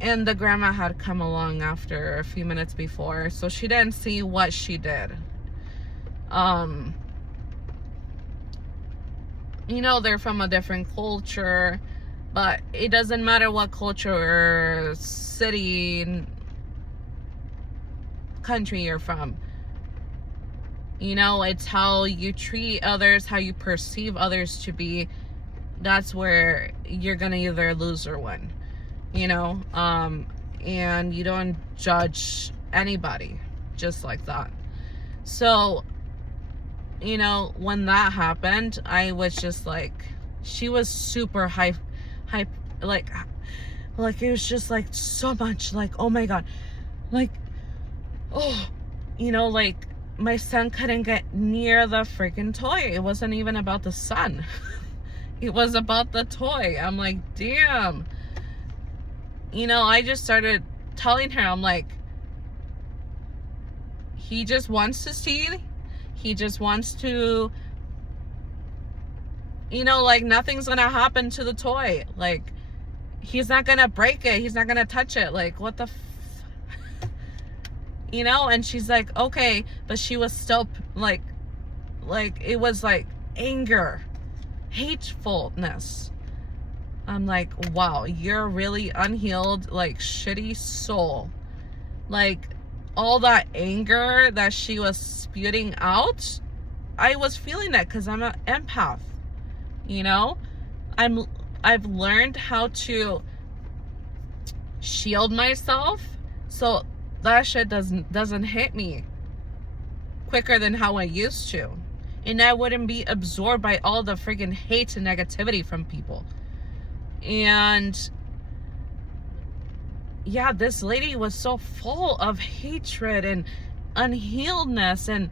And the grandma had come along after a few minutes before, so she didn't see what she did. You know, they're from a different culture, but it doesn't matter what culture, city, country you're from. You know, it's how you treat others, how you perceive others to be. That's where you're gonna either lose or win, you know. And you don't judge anybody just like that. So, you know, when that happened, I was just like, she was super hype, like it was just like so much, like, oh my god, like, oh, you know, like, my son couldn't get near the freaking toy. It wasn't even about the son. It was about the toy. I'm like, damn. You know, I just started telling her, I'm like, he just wants to see, he just wants to, you know, like, nothing's gonna happen to the toy. Like, he's not gonna break it, he's not gonna touch it. Like, what the you know. And she's like, okay. But she was still like it was like anger, hatefulness. I'm like, wow, you're really unhealed, like, shitty soul. Like, all that anger that she was spewing out, I was feeling it, because I'm an empath, you know. I've learned how to shield myself, so that shit doesn't hit me quicker than how I used to, and I wouldn't be absorbed by all the friggin' hate and negativity from people. And yeah, this lady was so full of hatred and unhealedness, and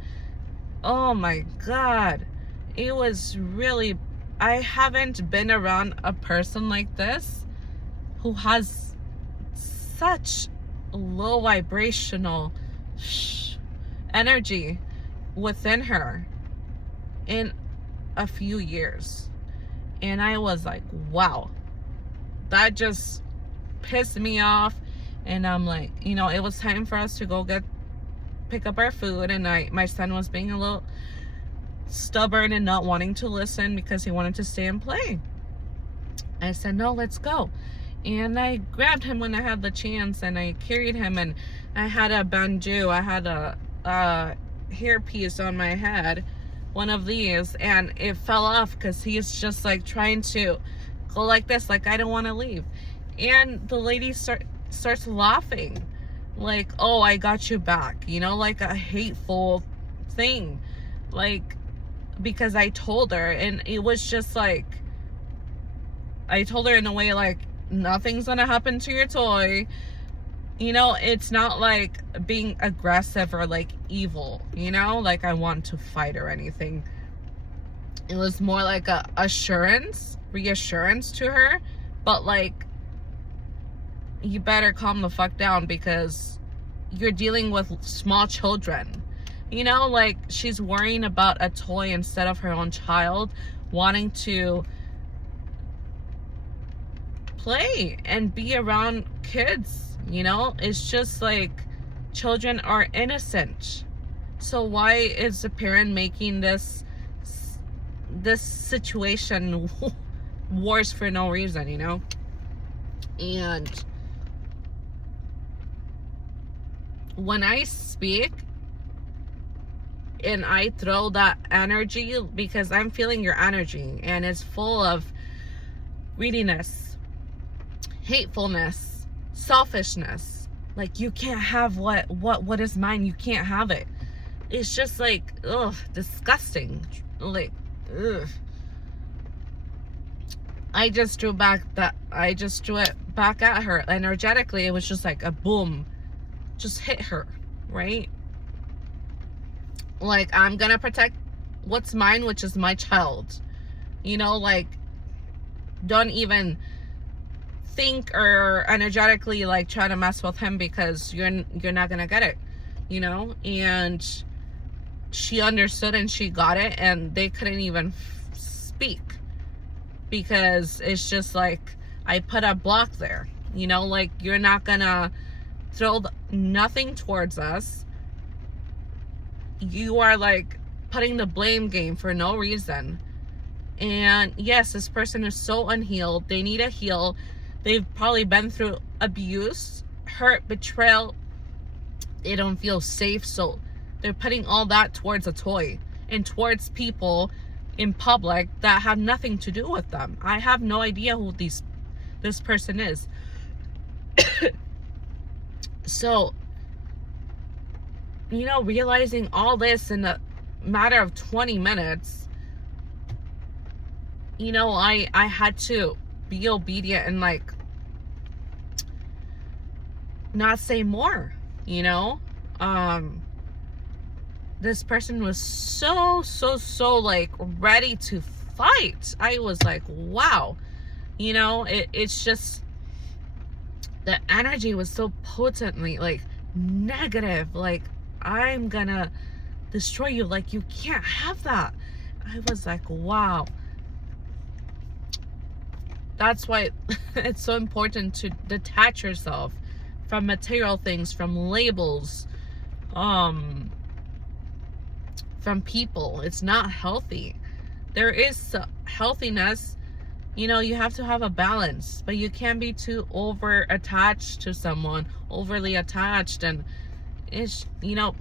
oh my God, it was really, I haven't been around a person like this who has such low vibrational energy within her in a few years. And I was like, wow, that just pissed me off. And I'm like, you know, it was time for us to go pick up our food, and my son was being a little stubborn and not wanting to listen because he wanted to stay and play. I said, no, let's go. And I grabbed him when I had the chance, and I carried him, and I had a banjo, I had a hairpiece on my head, one of these, and it fell off because he's just like trying to go like this, like I don't want to leave. And the lady starts laughing, like, oh, I got you back, you know, like a hateful thing, like, because I told her. And it was just like, I told her in a way like, nothing's gonna happen to your toy, you know. It's not like being aggressive or like evil, you know, like I want to fight or anything. It was more like a reassurance to her, but like, you better calm the fuck down because you're dealing with small children, you know, like she's worrying about a toy instead of her own child wanting to play and be around kids, you know. It's just like, children are innocent, so why is the parent making this situation worse for no reason, you know? And when I speak and I throw that energy, because I'm feeling your energy and it's full of greediness, hatefulness, selfishness, like you can't have what is mine, you can't have it. It's just like, ugh, disgusting. Like, ugh. I just drew it back at her energetically. It was just like a boom, just hit her, right? Like, I'm gonna protect what's mine, which is my child, you know. Like, don't even think or energetically like try to mess with him because you're not gonna get it, you know. And she understood and she got it, and they couldn't even speak because it's just like, I put a block there, you know. Like, you're not gonna throw nothing towards us. You are like putting the blame game for no reason. And yes, this person is so unhealed. They need a heal. They've probably been through abuse, hurt, betrayal. They don't feel safe, so they're putting all that towards a toy and towards people in public that have nothing to do with them. I have no idea who this person is. So, you know, realizing all this in a matter of 20 minutes, you know, I had to be obedient and like not say more, you know. This person was so like ready to fight. I was like, wow, you know. It's just, the energy was so potently like negative, like, I'm gonna destroy you, like, you can't have that. I was like, wow. That's why it's so important to detach yourself from material things, from labels, from people. It's not healthy. There is healthiness, you know. You have to have a balance, but you can't be too over attached to someone, overly attached. And it's, you know,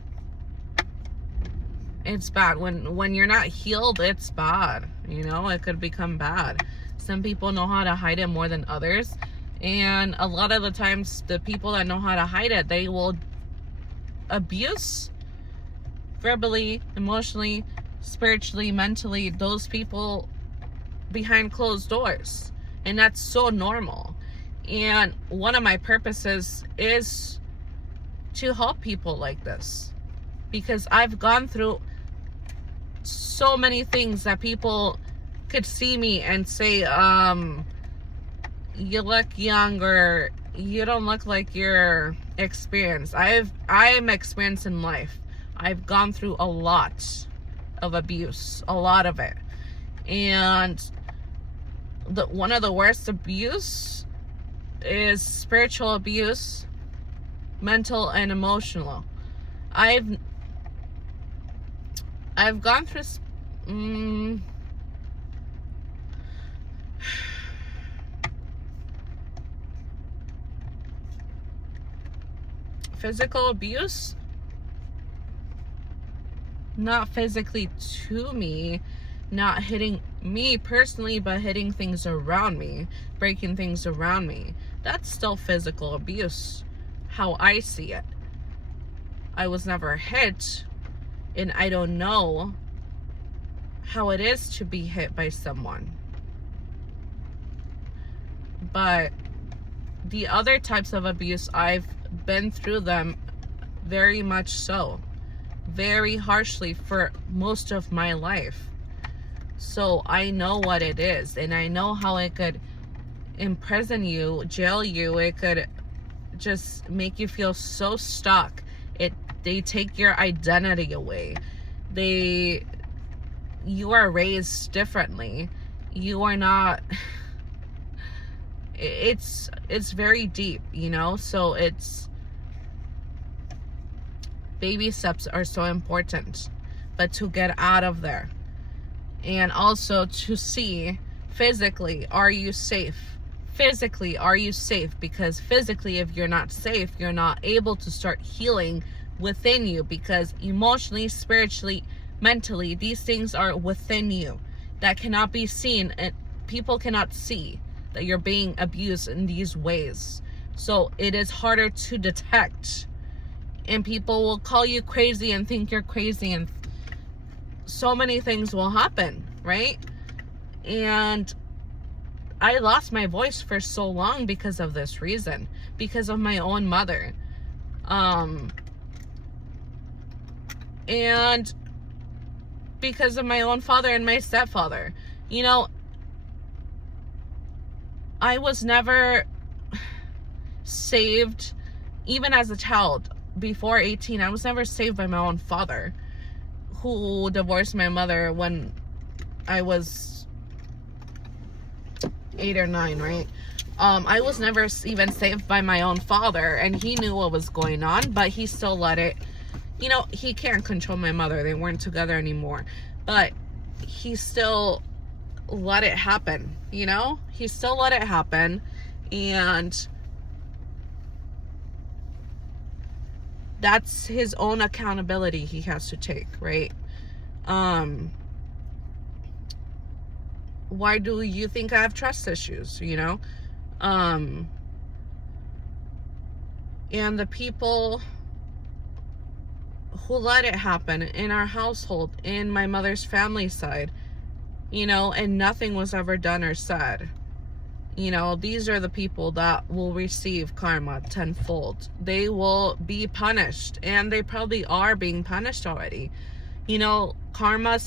it's bad when you're not healed. It's bad, you know. It could become bad. Some people know how to hide it more than others, and a lot of the times the people that know how to hide it, they will abuse verbally, emotionally, spiritually, mentally, those people behind closed doors. And that's so normal. And one of my purposes is to help people like this, because I've gone through so many things that people could see me and say, you look young, or you don't look like you're experienced. I'm experienced in life. I've gone through a lot of abuse, a lot of it. And one of the worst abuse is spiritual abuse, mental and emotional. I've gone through physical abuse, not physically to me, not hitting me personally, but hitting things around me, breaking things around me. That's still physical abuse, how I see it. I was never hit, and I don't know how it is to be hit by someone. But the other types of abuse, I've been through them very much so, very harshly for most of my life. So I know what it is, and I know how it could imprison you, jail you. It could just make you feel so stuck. They take your identity away. You are raised differently. You are not. It's very deep, you know. So baby steps are so important, but to get out of there. And also to see physically, are you safe? Physically, are you safe? Because physically, if you're not safe, you're not able to start healing within you, because emotionally, spiritually, mentally, these things are within you that cannot be seen, and people cannot see that you're being abused in these ways. So it is harder to detect, and people will call you crazy and think you're crazy, and so many things will happen, right? And I lost my voice for so long because of this reason, because of my own mother. And because of my own father and my stepfather. You know, I was never saved, even as a child, before 18. I was never saved by my own father, who divorced my mother when I was 8 or 9, right? I was never even saved by my own father, and he knew what was going on, but he still let it, you know, he can't control my mother. They weren't together anymore, but he still let it happen, you know? He still let it happen, and that's his own accountability he has to take, right? Why do you think I have trust issues, you know? And the people who let it happen in our household, in my mother's family side, you know, and nothing was ever done or said. You know, these are the people that will receive karma tenfold. They will be punished, and they probably are being punished already. You know, karma,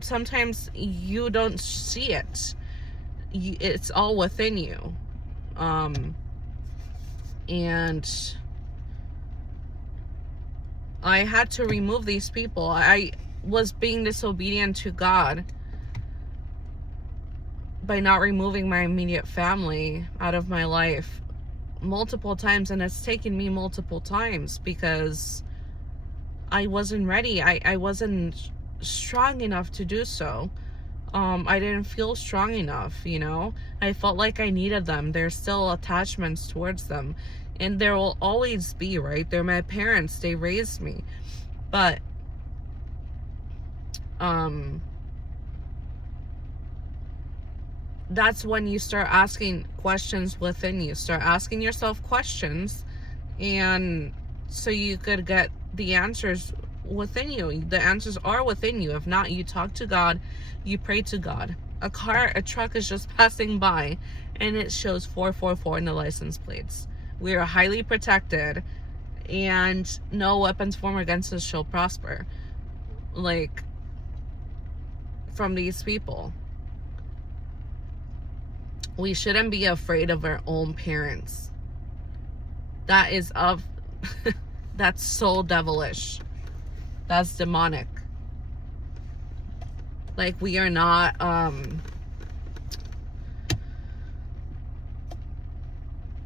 sometimes you don't see it. It's all within you. And I had to remove these people. I was being disobedient to God by not removing my immediate family out of my life multiple times, and it's taken me multiple times because I wasn't ready. I wasn't strong enough to do so. I didn't feel strong enough, you know. I felt like I needed them. There's still attachments towards them, and there will always be, right? They're my parents. They raised me. But that's when you start asking questions within you. Start asking yourself questions, and so you could get the answers within you. The answers are within you. If not, you talk to God, you pray to God, A truck is just passing by and it shows 444 in the license plates. We are highly protected and no weapons formed against us shall prosper. Like, from these people. We shouldn't be afraid of our own parents. That is that's so devilish. That's demonic. Like, we are not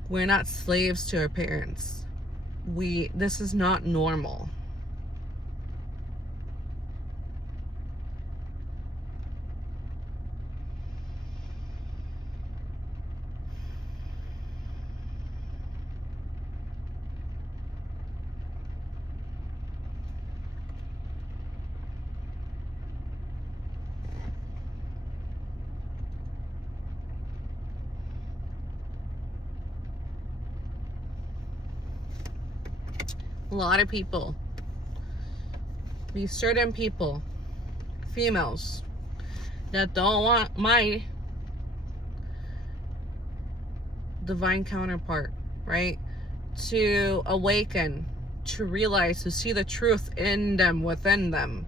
we're not slaves to our parents. This is not normal. A lot of people, these certain people, females, that don't want my divine counterpart, right, to awaken, to realize, to see the truth in them, within them.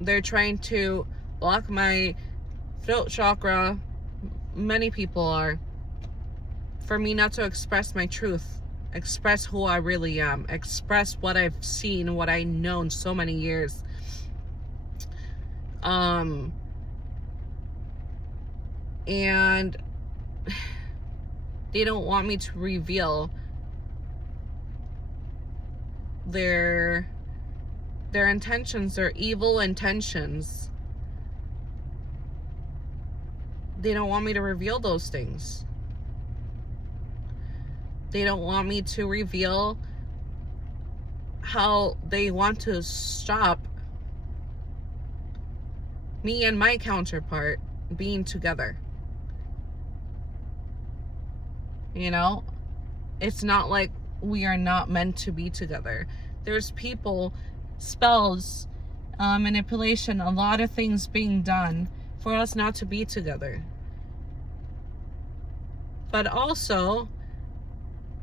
They're trying to block my throat chakra. Many people are, for me not to express my truth, express who I really am, express what I've seen, what I know in so many years. And they don't want me to reveal their intentions, their evil intentions. They don't want me to reveal those things. They don't want me to reveal how they want to stop me and my counterpart being together. You know, it's not like we are not meant to be together. There's people, spells, manipulation, a lot of things being done for us not to be together. But also,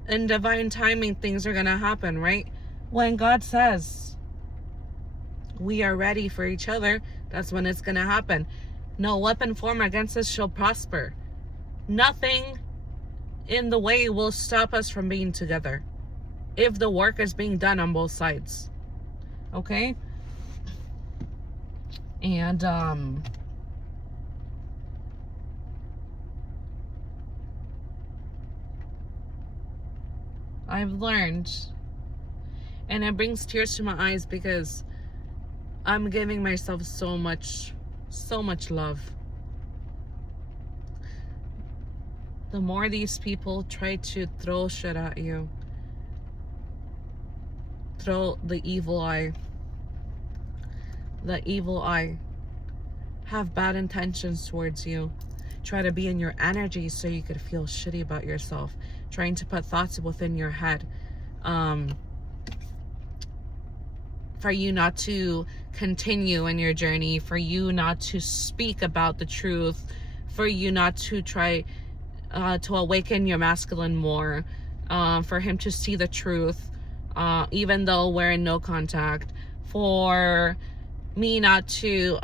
in divine timing, things are gonna happen, right? When God says we are ready for each other, that's when it's gonna happen. No weapon formed against us shall prosper. Nothing in the way will stop us from being together if the work is being done on both sides. Okay? And I've learned, and it brings tears to my eyes because I'm giving myself so much love. The more these people try to throw shit at you, throw the evil eye, have bad intentions towards you, try to be in your energy so you could feel shitty about yourself, trying to put thoughts within your head, for you not to continue in your journey, for you not to speak about the truth, for you not to try to awaken your masculine more, for him to see the truth, even though we're in no contact, for me not to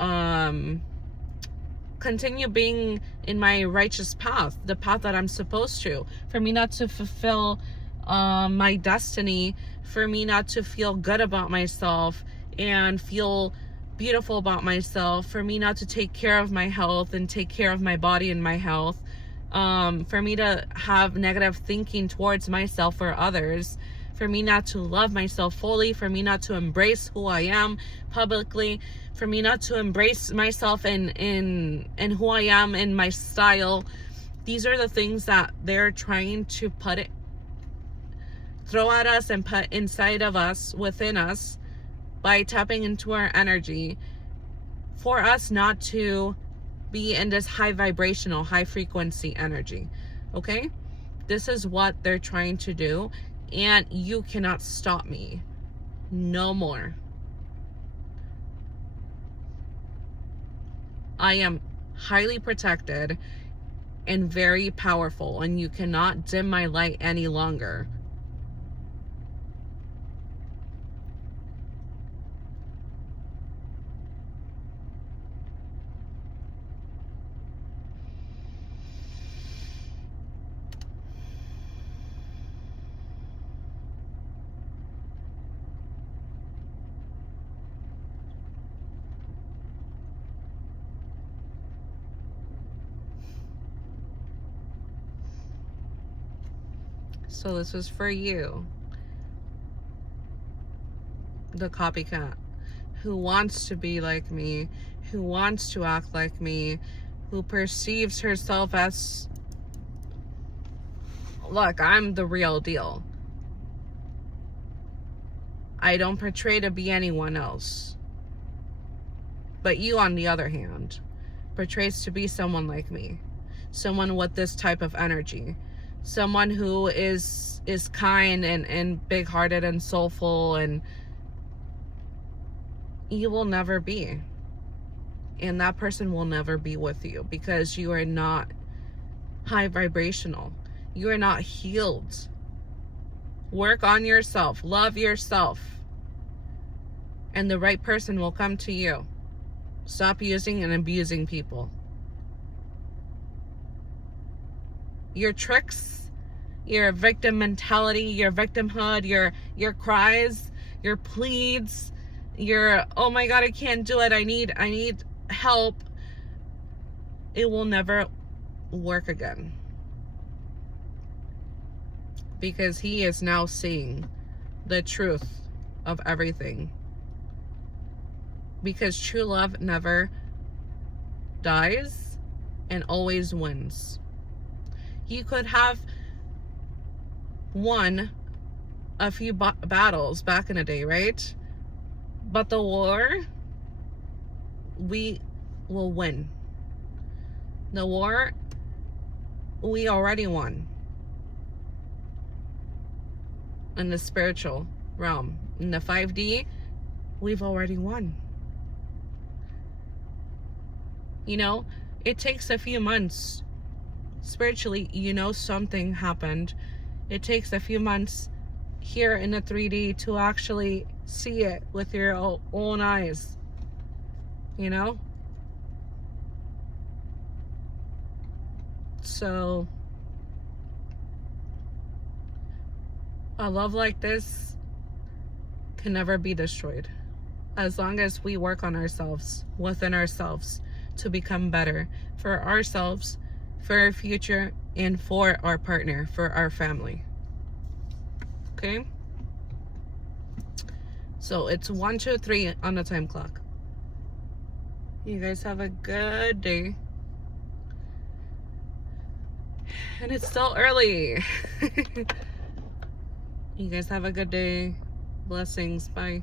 continue being in my righteous path, the path that I'm supposed to, for me not to fulfill my destiny, for me not to feel good about myself and feel beautiful about myself, for me not to take care of my health and take care of my body and my health, for me to have negative thinking towards myself or others, for me not to love myself fully, for me not to embrace who I am publicly, for me not to embrace myself in who I am in my style. These are the things that they're trying to throw at us and put inside of us, within us, by tapping into our energy, for us not to be in this high vibrational, high frequency energy. Okay? This is what they're trying to do, and you cannot stop me. No more. I am highly protected and very powerful, and you cannot dim my light any longer. So this is for you, the copycat, who wants to be like me, who wants to act like me, who perceives herself as, look, I'm the real deal. I don't portray to be anyone else. But you, on the other hand, portrays to be someone like me, someone with this type of energy, someone who is kind and big-hearted and soulful, and you will never be. And that person will never be with you because you are not high vibrational. You are not healed. Work on yourself. Love yourself. And the right person will come to you. Stop using and abusing people. Your tricks, your victim mentality, your victimhood, your cries, your pleads, your, oh my God, I can't do it, I need help, it will never work again. Because he is now seeing the truth of everything. Because true love never dies and always wins. You could have won a few battles back in the day, right? But the war, we will win. The war, we already won. In the spiritual realm, in the 5D, we've already won. You know, it takes a few months. Spiritually, you know something happened. It takes a few months here in the 3D to actually see it with your own eyes. You know? So, a love like this can never be destroyed. As long as we work on ourselves, within ourselves, to become better for ourselves, for our future, and for our partner, for our family. Okay? So it's 1, 2, 3 on the time clock. You guys have a good day. And it's still early. You guys have a good day. Blessings. Bye.